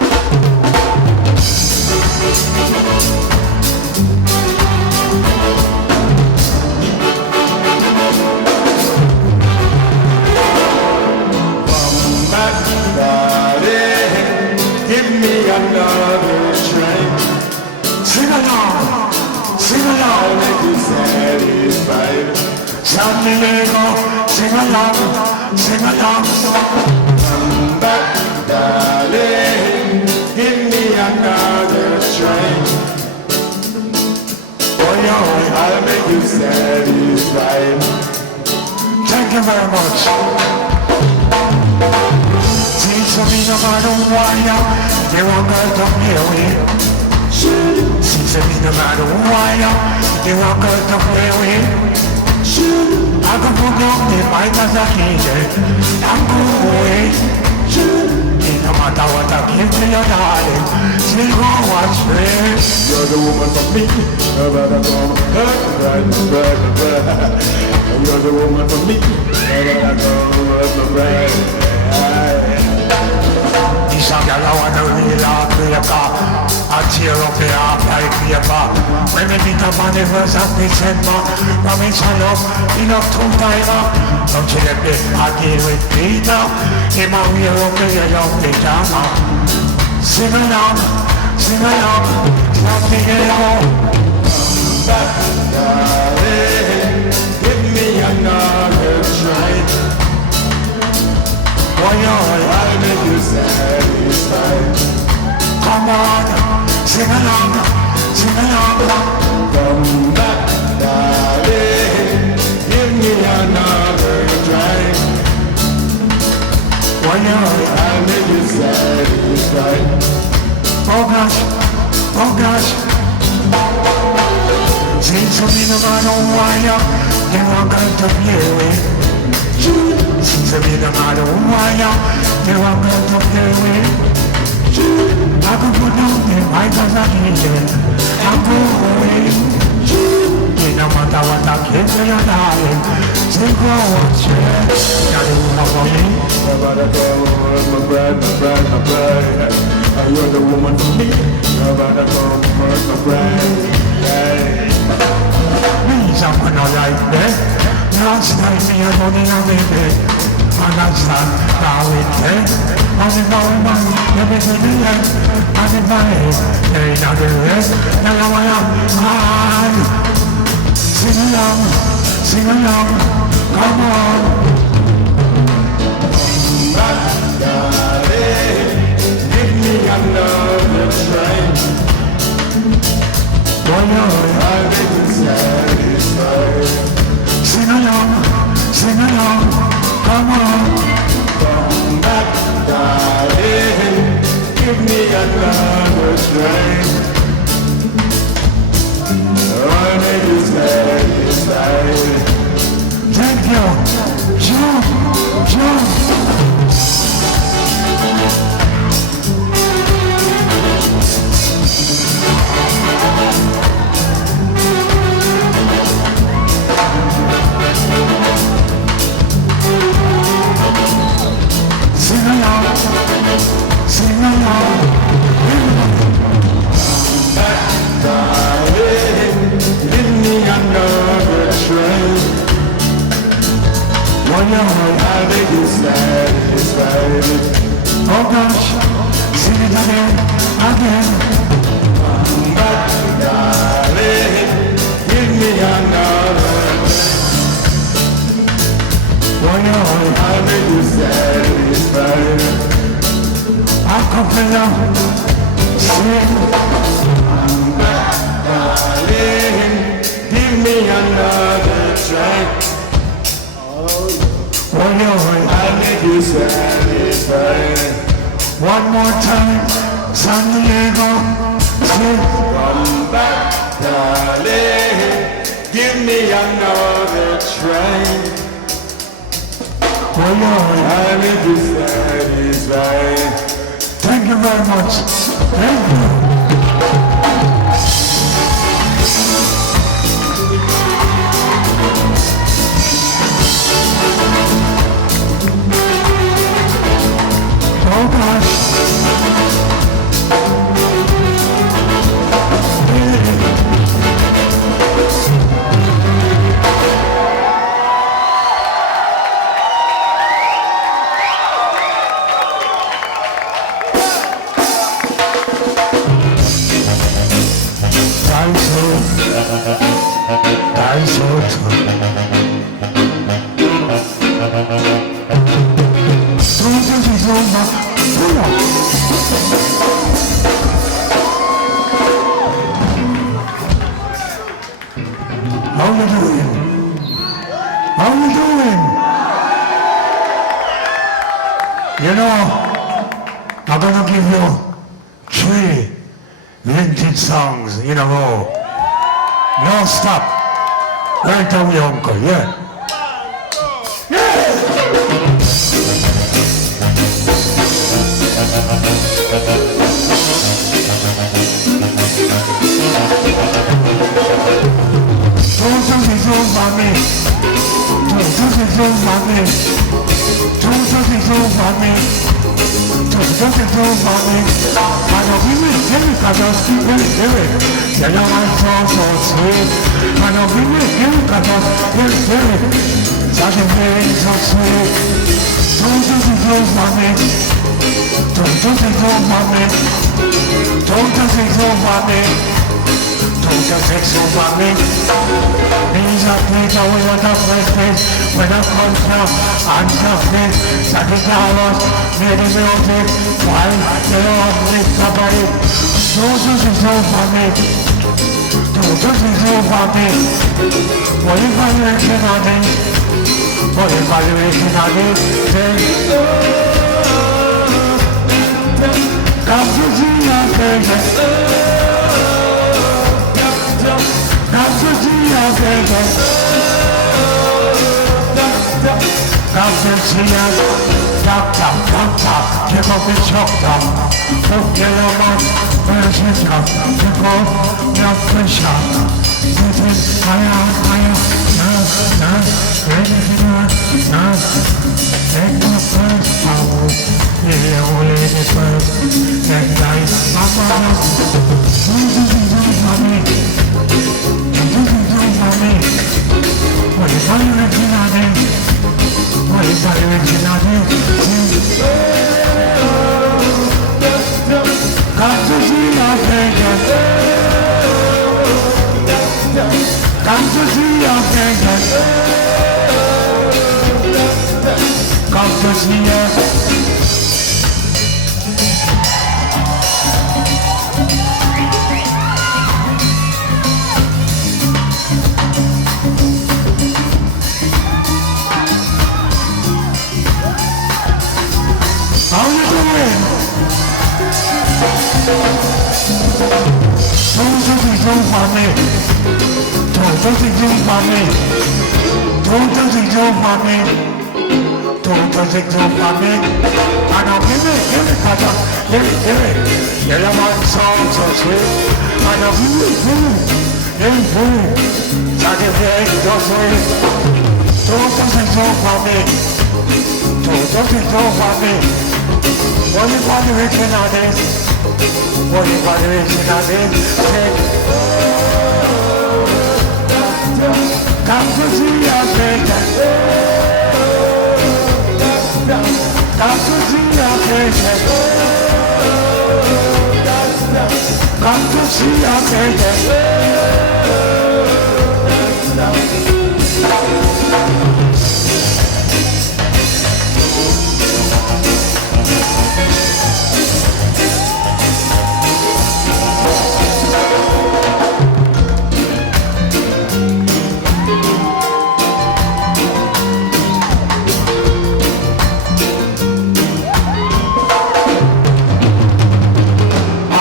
Come back, darling, give me another try. Sing along, sing I'll along. make you satisfied. San Diego, sing along, sing along. Come back, darling, give me another try. Oh, yeah. I'll make you satisfied. Thank you very much. Since I've been about a while, they won't go to play with. Since I've been about a while, they won't go to play with. I can put on the mic as I can. I'm going. No matter what I give to your darling, still go watch me. You're the woman for me. You're the woman for me. This song I wanna reel out paper. I tear up the half like paper. When we think about the verse of December, promise I love enough to time. Don't you let me argue with Peter. He might wear up the young pajama. Sing along, something along. Back, darling, give me another try. Why you I'll make you satisfied. come on, sing along. Come back, darling, give me another try. Why you I'll make you satisfied. oh gosh. Since I've been about a while, they won't go to play with. Since I've been about a while, they won't go to play with. I could put on the mic as I can. I'm going. No matter what I give to your darling, still go watch it. You're the woman for me. My bride. You're the woman for me. My bride. Please, I'm gonna like that. Last night, me and money on the bed. And I start now with it. And if I want, you be to the end. And if I hate, there ain't no the rest. Now I wanna hide. Sing along, come on. Back, darling, give me another try. Boy, I'll make you satisfied. sing along, come on. Come back, darling, give me another try. I'll make you satisfied. Thank you, Joe. Sing along. Darling, give me another try. One more. I'll make you satisfied. Oh gosh, sing it again. Back, darling, give me another try. One more. I'll make you satisfied. I'll come for you. Sing. Darling, give me another try. One more. I'll make you satisfied. One more time. San Diego. Sing. Come back, darling, give me another try. One more. I'll make you satisfied. Thank Thank you very much. Thank you. Oh gosh. How you doing? How you doing? You know, I'm gonna give you 3 vintage songs in a row. No stop. Right down your uncle, yeah. Don't just take over me. These are people we want to face when I come from unjustice. $30 made in music while they all live somebody. Don't just take over me. Don't just take over me. What if I reckon on it? What if I reckon on it? Come to see your baby. Come to see your baby. Come to see your doctor, take off the shock. Hope Yellowman, where's his cup? Take off your pressure. Put it higher, ready to take the first power. Yeah, only the first. And nice, mama. What if I reckon on it? What if I reckon on it? Come to see your baby. Come to see your baby. Come to see your how you doing? Don't just ignore me. Don't just ignore me. Don't just ignore me. Don't just ignore me. I know, give it, Papa. Give it. Yellowman song so sweet. I know, give it. Saturday, so sweet. Don't just ignore me. Don't just ignore me. What if I reckon on this? What if I reckon on this? Come to see your baby. Come to see your baby. Come to see your baby.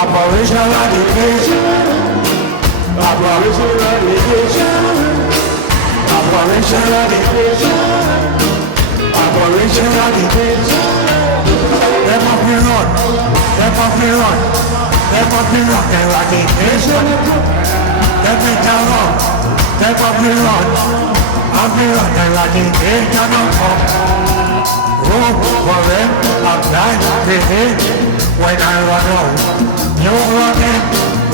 Operation Eradication. Operation Eradication. Operation Eradication. Operation Eradication. Them up here run. Them up me run. Them up me run. They run the nation. Them me down run. Them up me run. Up me run. They run the nation up. Oh, for it, I'm blind with it. When I run out, you run in.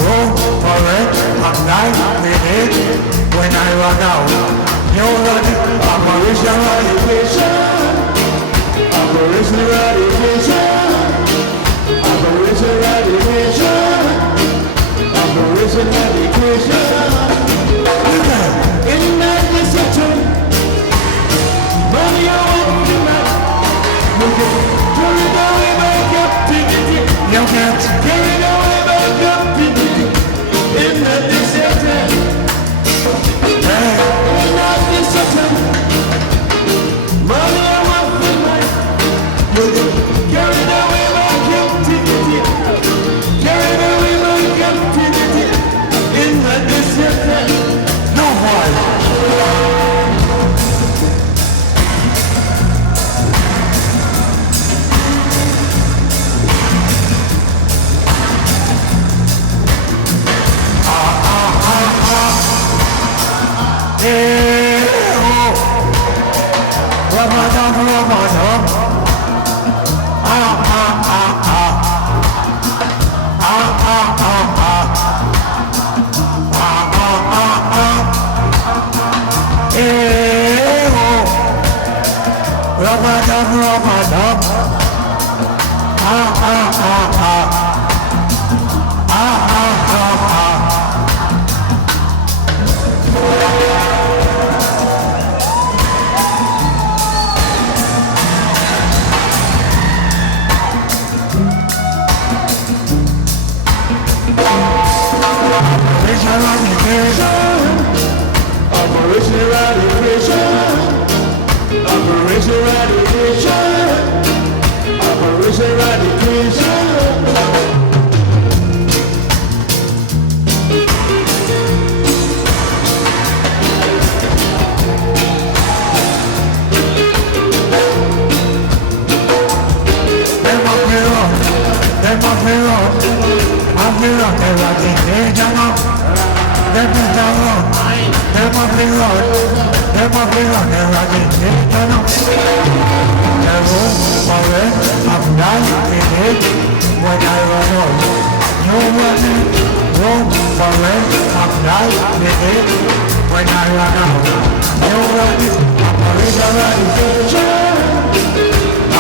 Oh, for it, I'm blind with it. When I run out, you run in. Operation Eradication. Operation Eradication. Operation Eradication. Operation Eradication. In that decision, money I want to make. You can carry it away by captivity. You can't carry it away by captivity. In that decision, in that decision, money I want to make. You can carry it away by captivity. Carry it away by captivity. In that decision, no one.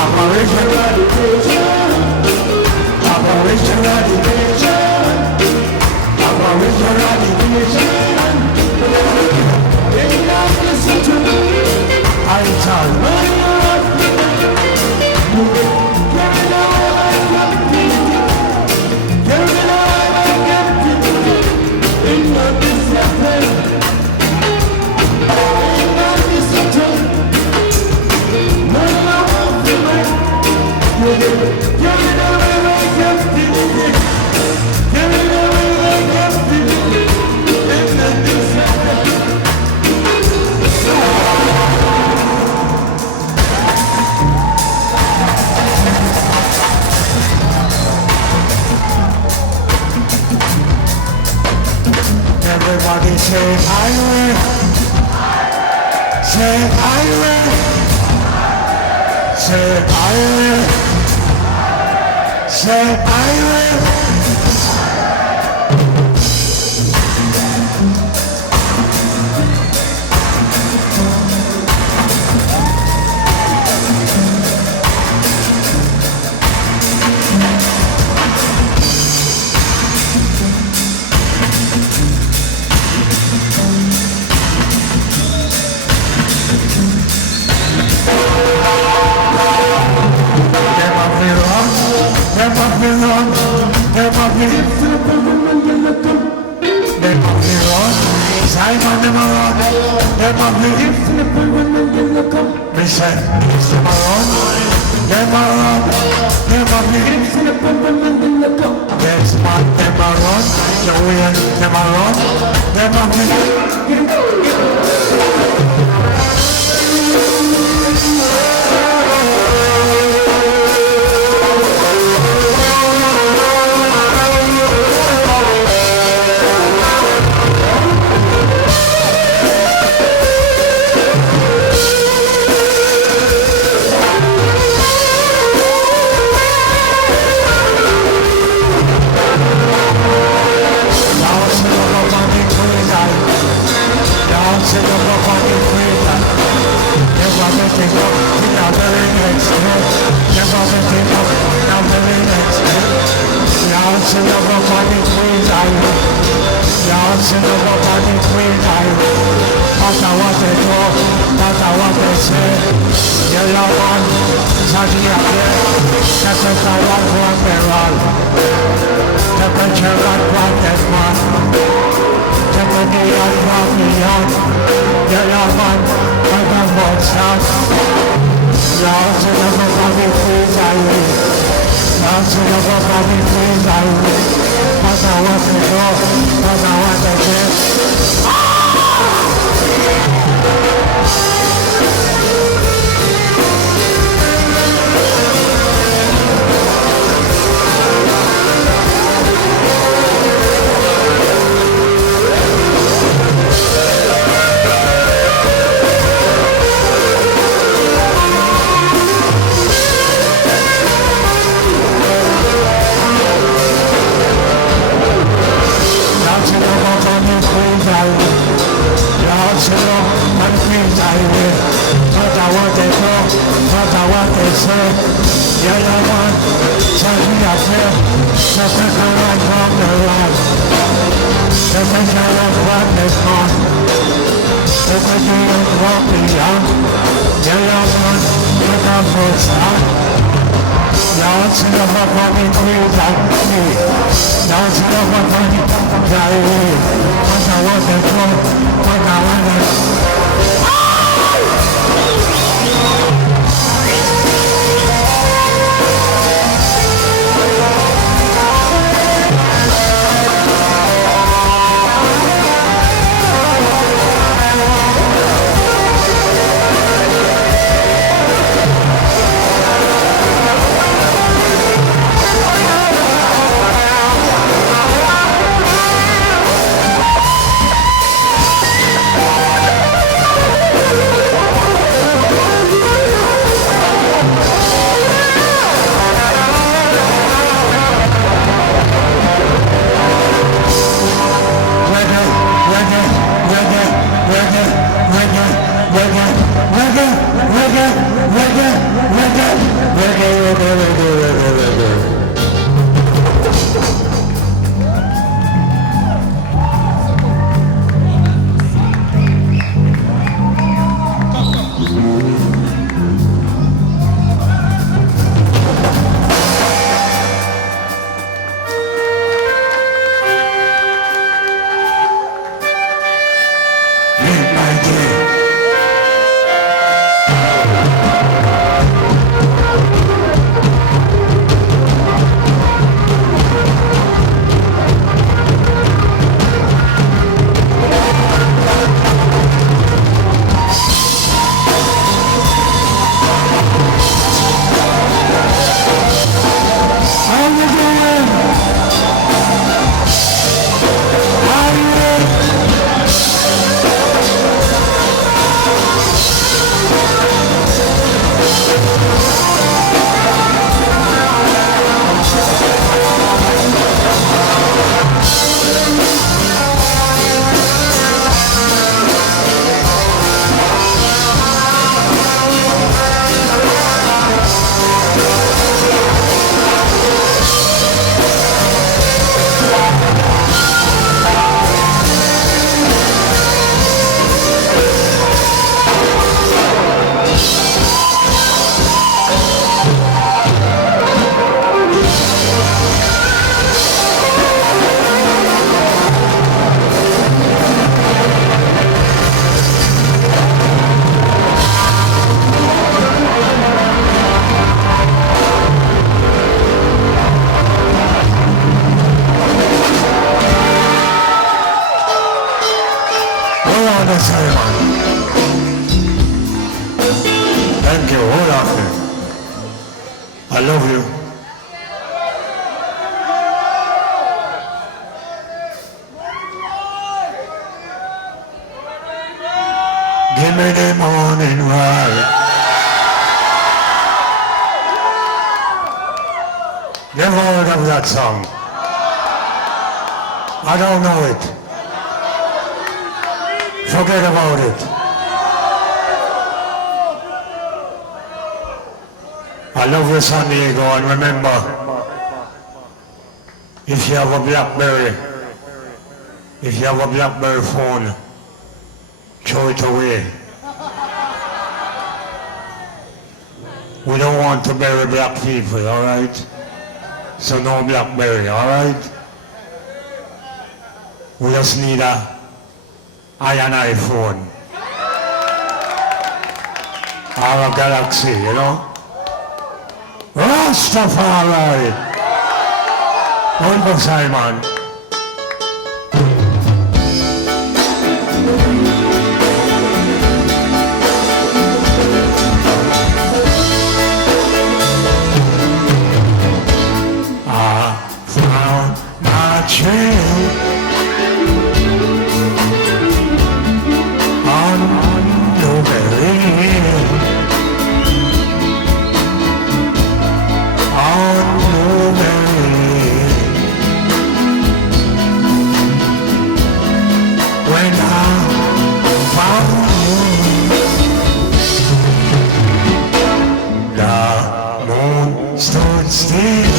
Operation Eradication. Operation Eradication. Operation Eradication. Everybody say I will. Say I will. Say I will. Say I will. Dancing over body queen eye. Matter what they do, matter what they say. Yellowman, Saudi Arabia, that's a one from the roll. Temperature got planted man. Temperature got from the young. Yellowman, I got both sounds. Dancing over body queen eye. Dancing over body queen eye. Matter what they do, matter what they say. Thank you, all of you. I love you. Give me the morning ride. Never heard of that song. I don't know it. Forget about it. I love you, San Diego, and remember, if you have a BlackBerry, If you have a BlackBerry phone, throw it away. We don't want to bury black people, all right? So no BlackBerry, all right? We just need an iPhone. Or a Galaxy, you know? Rastafari! Welcome, Simon. Trail on Newberry Hill, on Newberry Hill. When I found you, the moon stood still.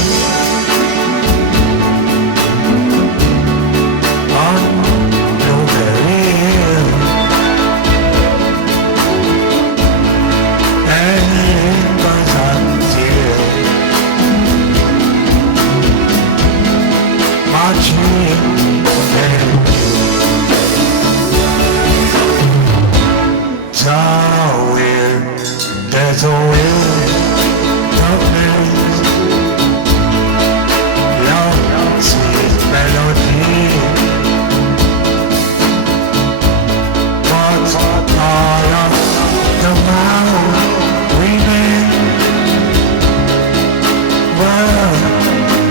There's a will, darkness, young, sweet melody. But all of the mountain women were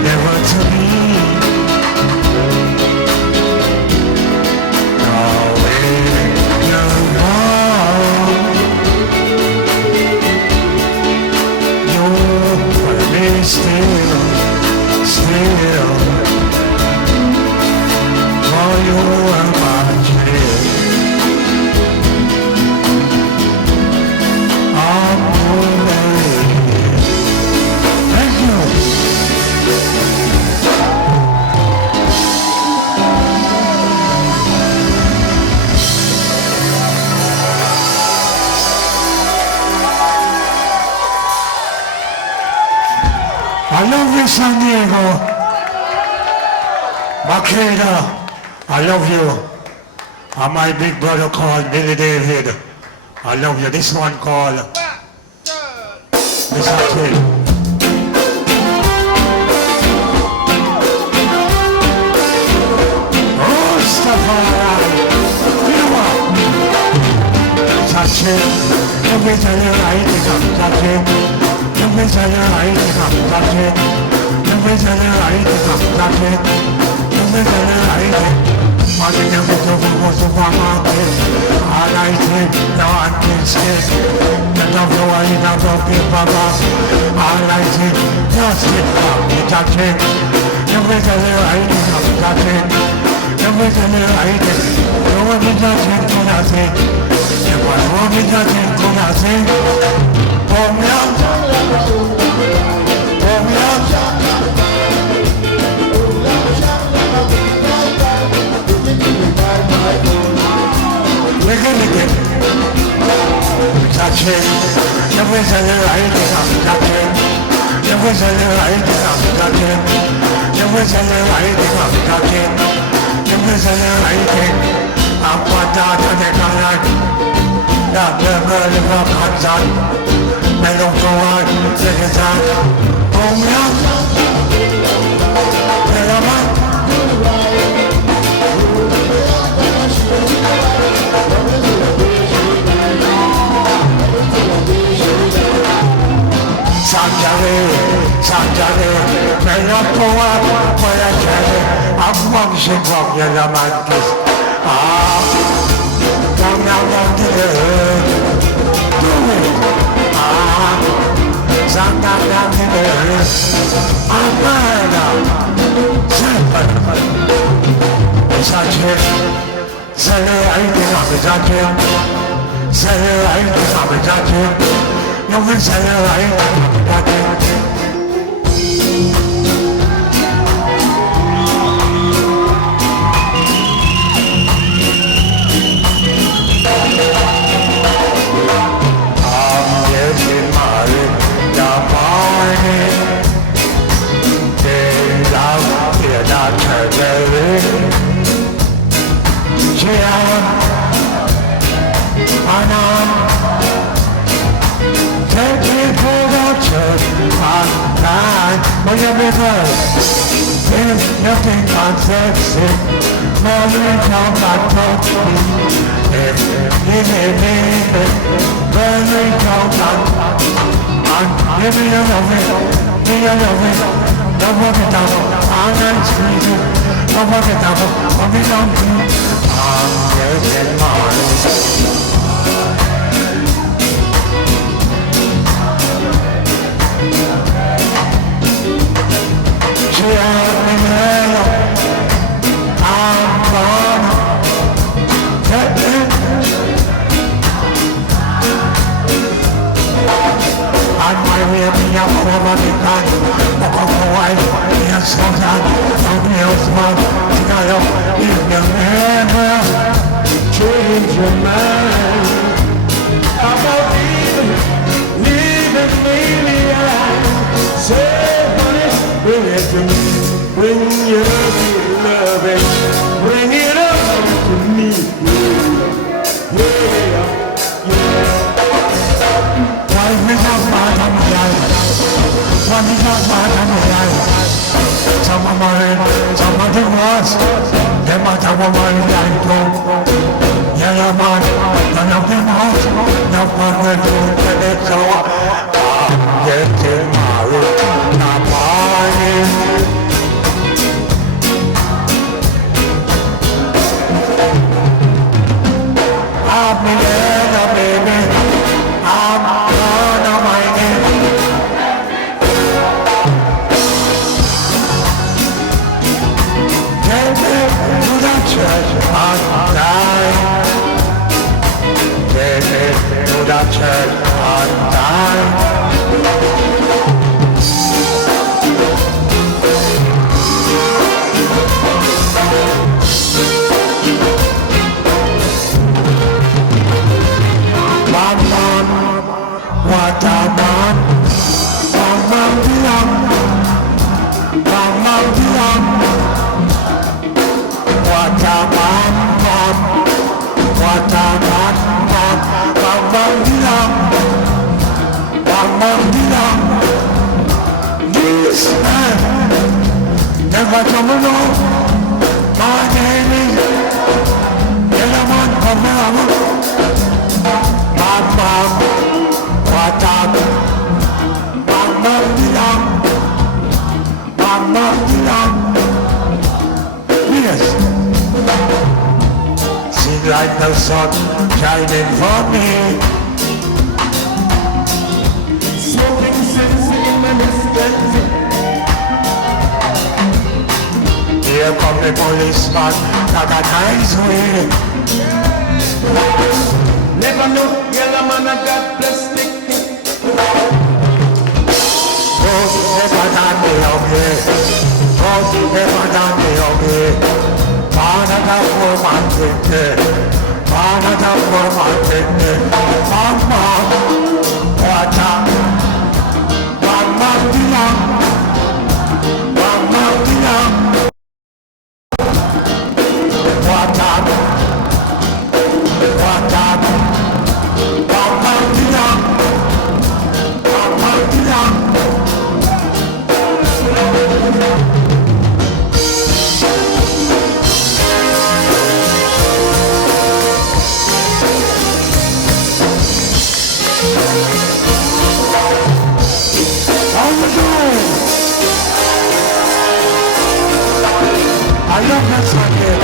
never to be. Still, while you were my dream, I'm moving. Thank you. I love you, San Diego. Makeda, I love you. And my big brother called Billy David. I love you. This one called Mr. King. Rastafari. You know what? Touch him. Every time you write it, touch him. Every time you write it, touch it. Every time you write it, touch it. Every time you write it. I think you get over the supermarket. I like it, now I can skip. Get off the way, not off the paper. I like it, just get up, you touch it. Every time you write it, touch it. Every time you write it, you want me touch it, can I say? You want me touch it, can I say? Pull me up. Pull me up. Look at it. Touch it. Never say the right thing, touch it. Never say the right thing, touch it. Never say the right thing, touch it. Never say the right thing. I'm what out of the color. Not the girl of a concert. I don't go on, take it out. Pull me up. Tell them up. Sanjare, men up for a jelly. I'm munching from Yellowman. Come down to the earth. Do it. Down to the earth. I'm murder. Such it. Say the right thing, I'm such it. Say the right thing, I'm such it. You can say the right thing, I'm such it. morning. They love you not turning. Cheer on. Take me for the church on time. When you're with us, there's nothing unsexy. Mother come back talk to me. If you need me, mother come back. Give me a loving, give me a loving. Don't walk it down, I'm not crazy. Don't walk it down, I'll be down to you. I'm getting mine. Change your mind. How about leaving me behind? Say, honey, bring it to me. Bring your loving. Bring it up to me. Yeah. Yellowman, none of them out, no one will do it, so I'm getting married, not mine. I'm in the baby, I'm gonna mind it. Take me to the church on time. Take me to the church on time. What a man, this man never come along. My name is Yellowman from Mama. Yes. Seems like the sun shining for me. Smoking sense in my distance. Here come the policeman, like a nice way. Never know, Yellowman, I got plastic. Never done me okay. Never done me okay. Another woman with it. Another woman with it. Mama, what up? Mama, dear. Mama, dear. What up? What up? Mama, dear. Mama, dear. I love that song here.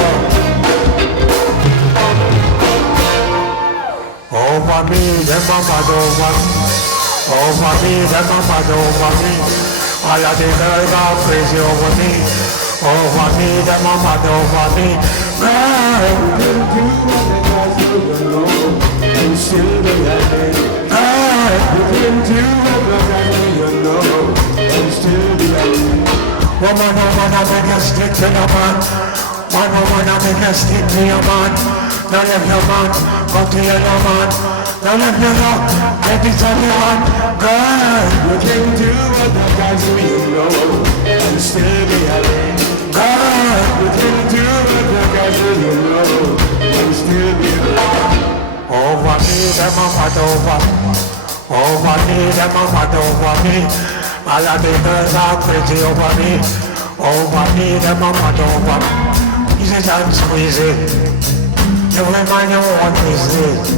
Over me, them mama over me. Over me, them mama over me. All of the girls are crazy over me. Over me, them mama over me. And still be alive. You can do everything you know. And still be alive. Woman, I make a stick to your man. Woman, I make a stick to your man. Now let your man go to your man. Now let me know, let me tell you one. Girl, You can do what over me, them a mad over me. All of the girls are crazy over me. Over me, them a mad over me. Easy and squeezy. Every man you want business.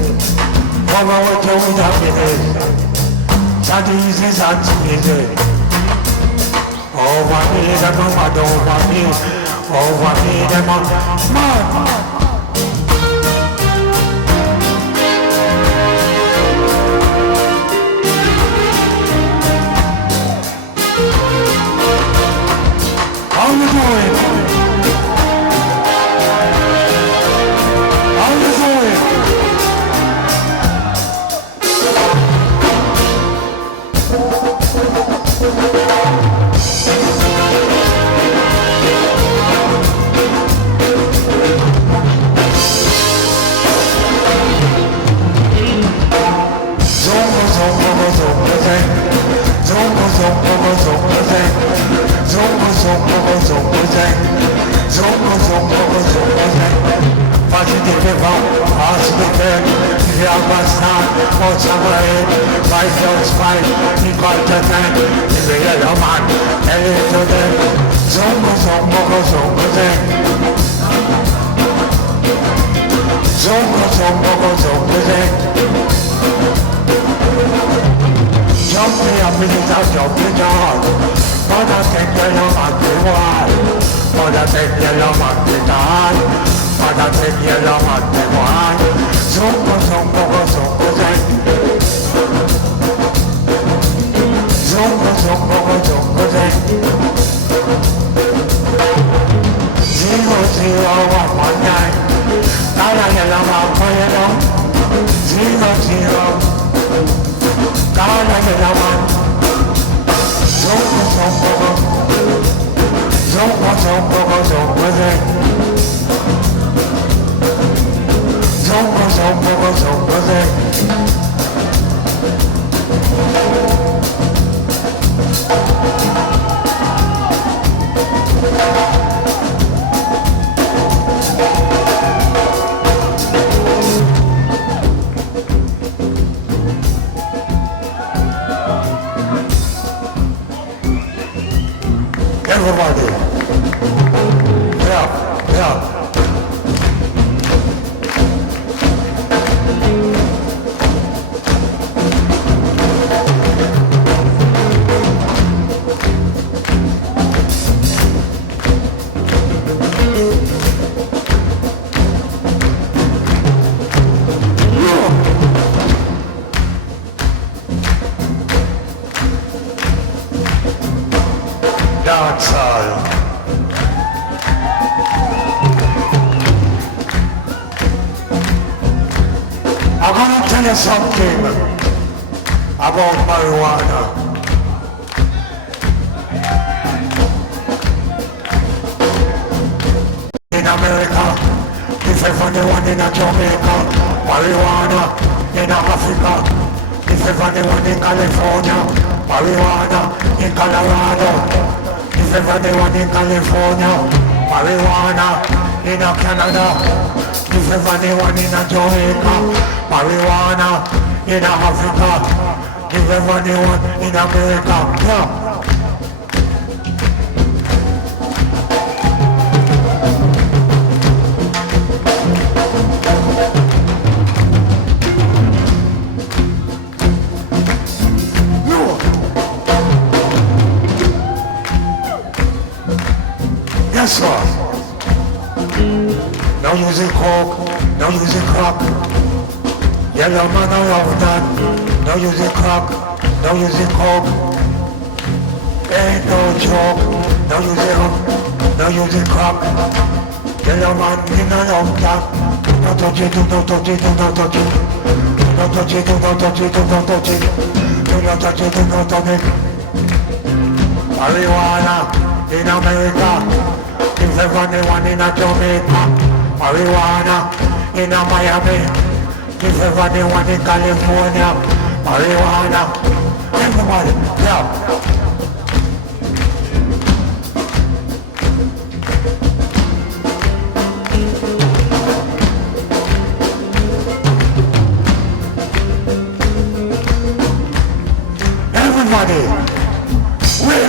Come on with you with happiness. That easy and squeezy. Over me, them a mad over me. Over me, them a mad. How you doing? How you doing? Zongo, zongo, zongo, zeng. Zongo, zongo, zongo, zeng. Zongo, zongo, zongo, zeng. Zongo, zongo, zongo, zeng. Facile devant, passe le cœur. Il y a bassin, on s'abrège. Fight your spine, il va te teindre. Il est Yellowman, elle est de l'air. Zongo, zongo, zongo, zeng. Zongo, zongo, zongo, zeng. Jump me up in it, I'll jump me down. But I think Yellowman be wild. But I think Yellowman be down. But I think Yellowman be wild. Zongo, zongo, zongo, zeng. Zongo, zongo, zongo, zeng. 00119. Kala Yellowman for Yellow. 00. Kala Yellowman. Zongo, zongo, zongo, zongo, zongo, zeng. Zongo, zongo, zongo, zeng. Everybody, yeah, yeah. Dancehall. I'm gonna tell you something about marijuana. In America, if everyone in Jamaica, marijuana. In Africa, if everyone in California, marijuana. In Colorado. If everyone in California, marijuana. In Canada, if everyone in Jamaica, marijuana. In Africa, if everyone in America, yeah. Yes, sir. No using coke, no using crack. Yellowman, I love that. No using crack, no using coke. Ain't no joke. No using crack. Yellowman, I love that. No touch it, no touch it, no touch it. No touch it, no touch it, no touch it. Do not touch it, do not touch it. Marijuana in America. If everyone in Jamaica, marijuana in Miami. If everyone in California, marijuana. Everybody, yeah.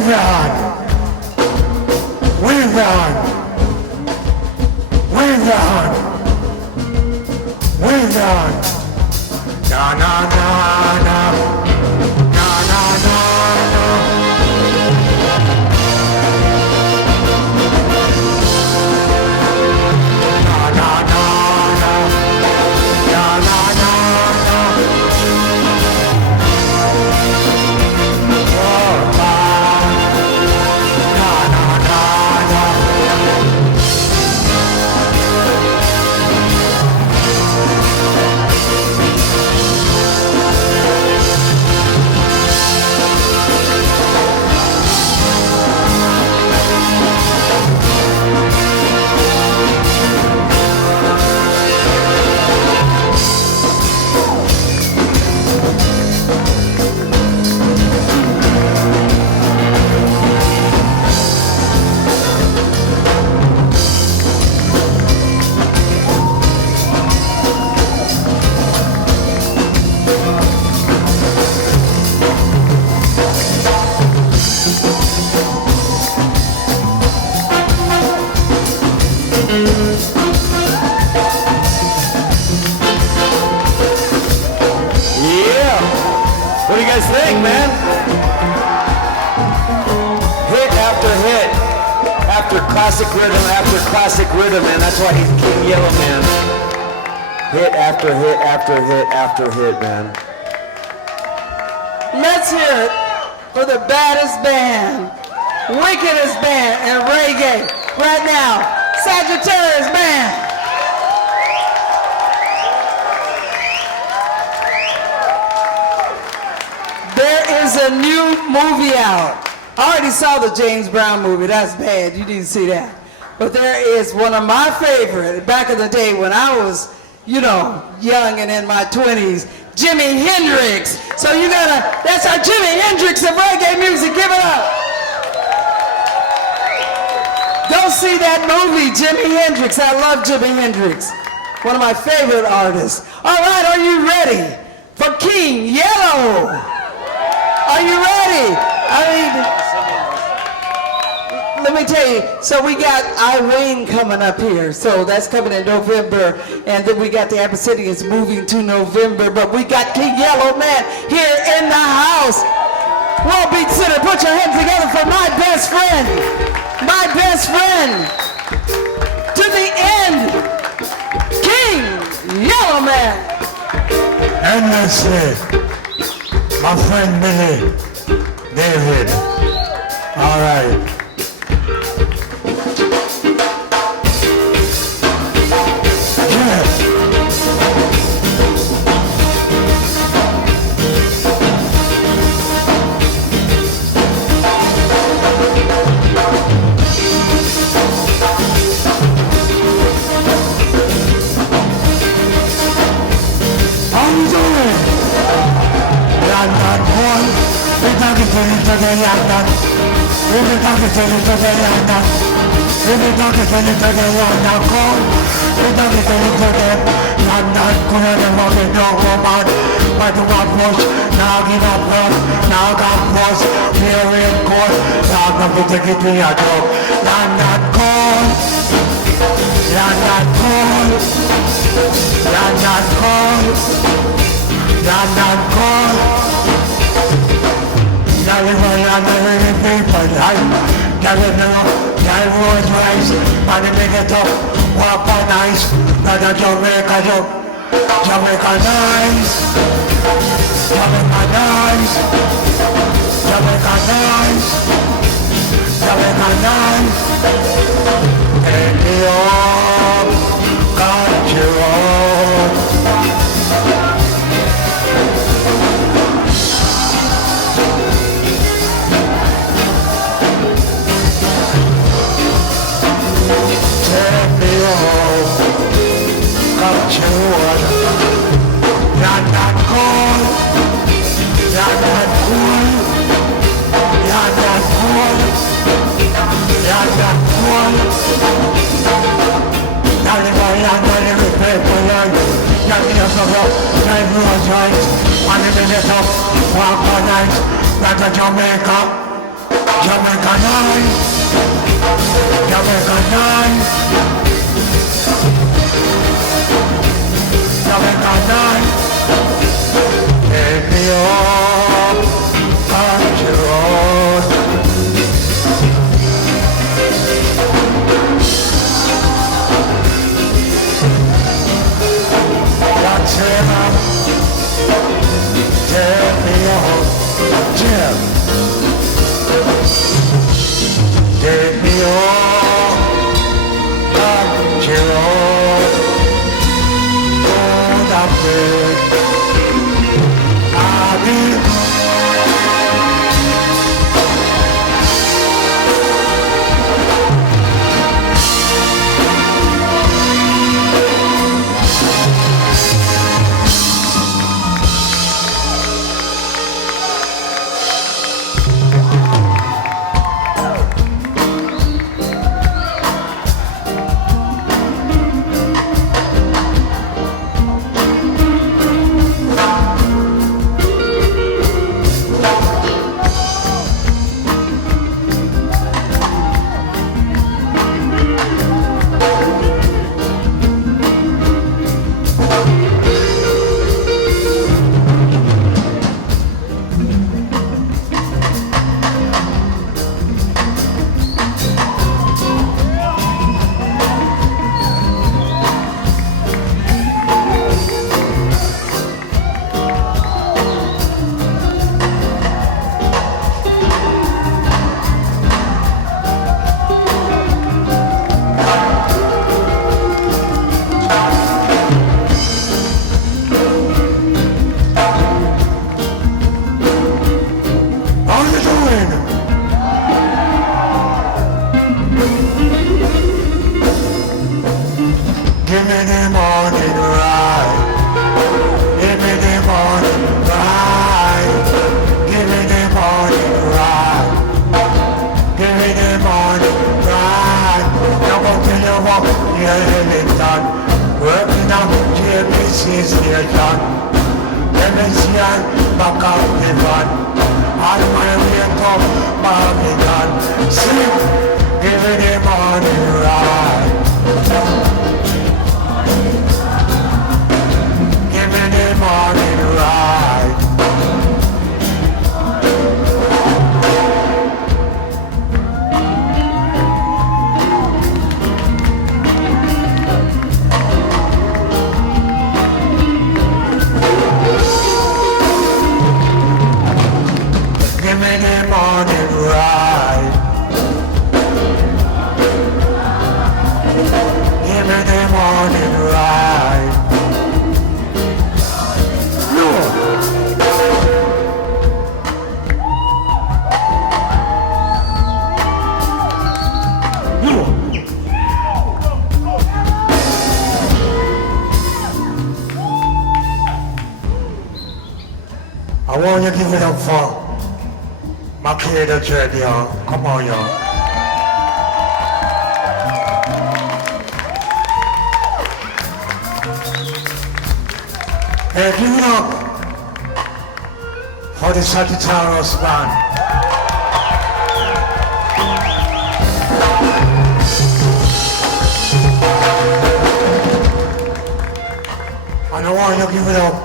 Wave your hand. Wave your hand. Wave your hand. Wave your hand. Na na na na. Na na na na. Na na na na. Na na na na. Oh, na na na na. Yeah. What do you guys think, man? Hit after hit, after classic rhythm, man. That's why he's King Yellowman. Hit after hit after hit after hit, man. Let's hear it for the baddest band, wickedest band in reggae right now, Sagittarius Band. There is a new movie out. I already saw the James Brown movie. That's bad. You need to see that. But there is one of my favorite, back in the day when I was, you know, young and in my 20s, Jimi Hendrix. So you gotta, that's our Jimi Hendrix of reggae music. Give it up. Go see that movie, Jimi Hendrix. I love Jimi Hendrix. One of my favorite artists. All right, are you ready for King Yellow? Are you ready? Let me tell you, so we got Irene coming up here, so that's coming in November, and then we got the Abyssinians moving to November, but we got King Yellowman here in the house. WorldBeat Center, put your hands together for my best friend, to the end, King Yellowman. Endlessly. My friend Billy, David. All right. Yes. How you doing? London boy, we talking to you today, London. We be talking to you today, London. We be talking to you today, London. Call. We talking to you today, London. Couldn't ever be no woman, but you got push. Now give up love. Now got push. Here we go. Now come to take it to your job. London call. London call. London call. London call. Now you will London in people life. Now you know, now you was rice. And you make it up, walk on ice. Now the Jamaica job. Jamaica nice. Jamaica nice. Jamaica nice. Jamaica nice. And you all got you all. Jamaica, nine, Jamaica nine, Jamaica nine. Take me up country road. That's it. Take me up, Jim. Take me up country road. Oh, that way. I'll be give me the morning ride. Give me the morning ride. Give me the morning ride. Give me the morning ride. Now go tell you what you're living done. Working up JBC station. Let me see and back up the van. On my way to Babylon. Sing. Give me the morning ride. Give me the morning ride. Give me the morning ride. Give me the morning ride. No. No. I want you to give it up for Makeda Dread, y'all. Come on, y'all. Hey, give it up for the Sagittarius band. And I want you to give it up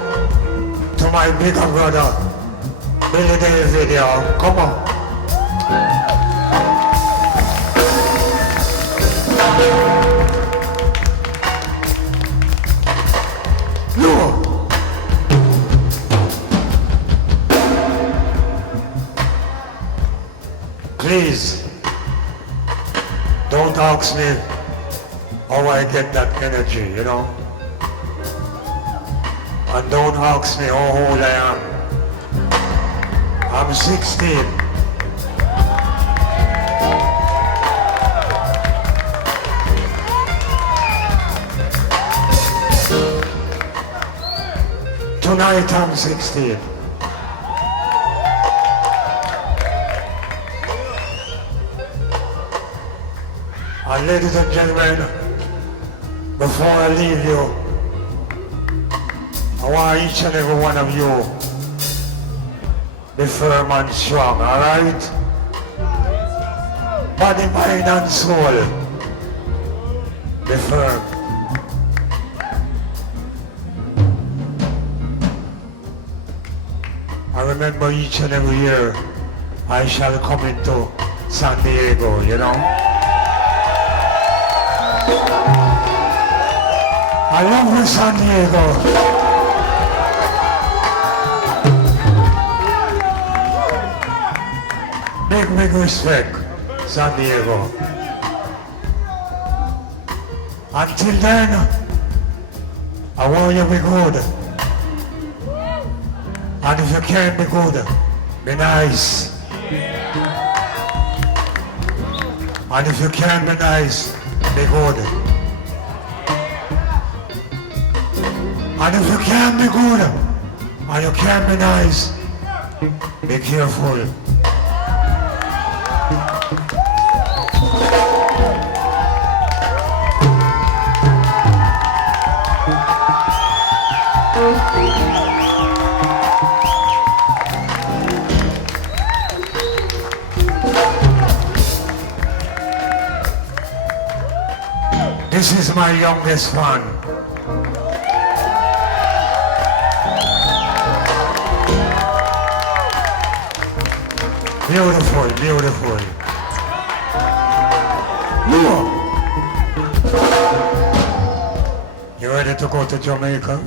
to my bigger brother, Billy David, y'all. Come on. No. Please, don't ask me how I get that energy, you know? And don't ask me how old I am. I'm 16. Tonight I'm 16. And ladies and gentlemen, before I leave you, I want each and every one of you be firm and strong, alright? body, mind, and soul. Be firm. I remember each and every year I shall come into San Diego, you know. I love you, San Diego. Big respect, San Diego. Until then, I want you to be good. And if you can't be good, be nice. And if you can't be nice, be good. And if you can't be good, and you can't be nice, be careful. This is my youngest one. Beautiful, beautiful. You ready to go to Jamaica?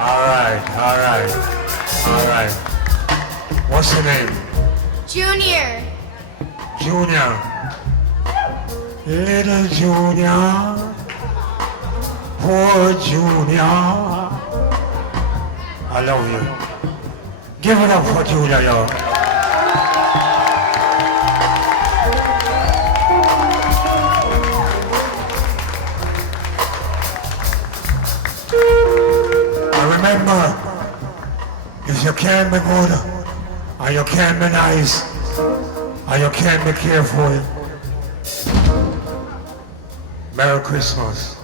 All right. What's your name? Junior. Junior. Little Junior. Poor Junior. I love you. Give it up for Junior, y'all. Remember, if you can't be good, and you can't be nice, and you can't be careful, Merry Christmas.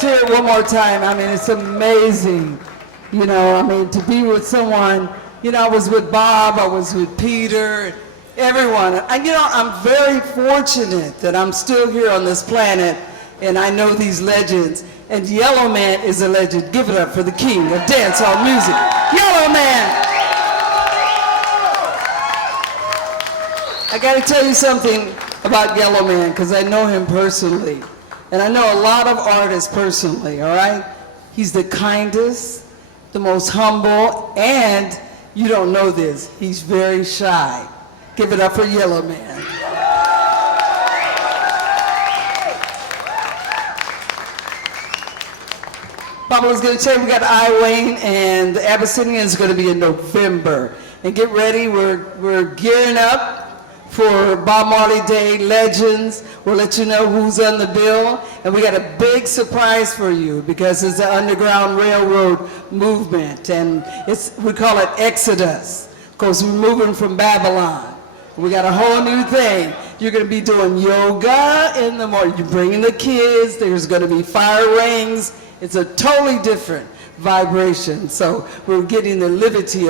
let's hear it one more time. I mean, it's amazing. You know, I mean, to be with someone, you know, I was with Bob, I was with Peter, everyone. And you know, I'm very fortunate that I'm still here on this planet and I know these legends. And Yellowman is a legend. Give it up for the king of dancehall music, Yellowman. I got to tell you something about Yellowman because I know him personally. And I know a lot of artists personally, all right? He's the kindest, the most humble, and you don't know this, he's very shy. Give it up for Yellowman. Pablo's going to tell you we got Wayne and the Abyssinian is going to be in November. And get ready, we're gearing up for Bob Marley Day Legends. We'll let you know who's on the bill. And we got a big surprise for you because it's the Underground Railroad movement. And we call it Exodus because we're moving from Babylon. We got a whole new thing. You're going to be doing yoga in the morning. You're bringing the kids. There's going to be fire rings. It's a totally different vibration. So we're getting the liberty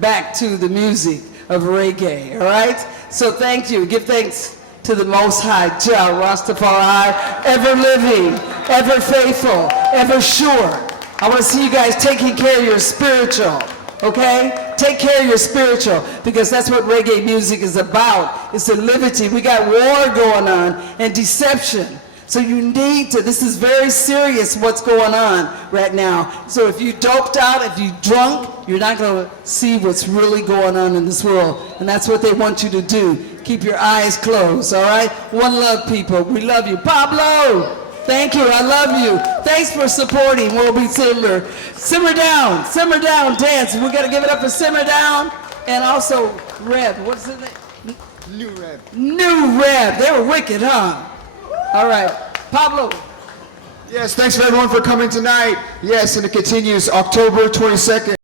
back to the music of reggae, all right? So thank you. Give thanks to the Most High, Jah Rastafari, ever living, ever faithful, ever sure. I want to see you guys taking care of your spiritual, okay? Take care of your spiritual because that's what reggae music is about. It's the liberty. We got war going on and deception. So you need to, this is very serious what's going on right now. So if you doped out, if you drunk, you're not going to see what's really going on in this world. And that's what they want you to do. Keep your eyes closed, all right? One love, people. We love you. Pablo, thank you. I love you. Thanks for supporting WorldBeat Center. Simmer down, dance. We got to give it up for Simmer Down. And also Rev. What's the name? New Rev. New Rev. They were wicked, huh? All right, Pablo. Yes, thanks for everyone for coming tonight. Yes, and it continues October 22nd.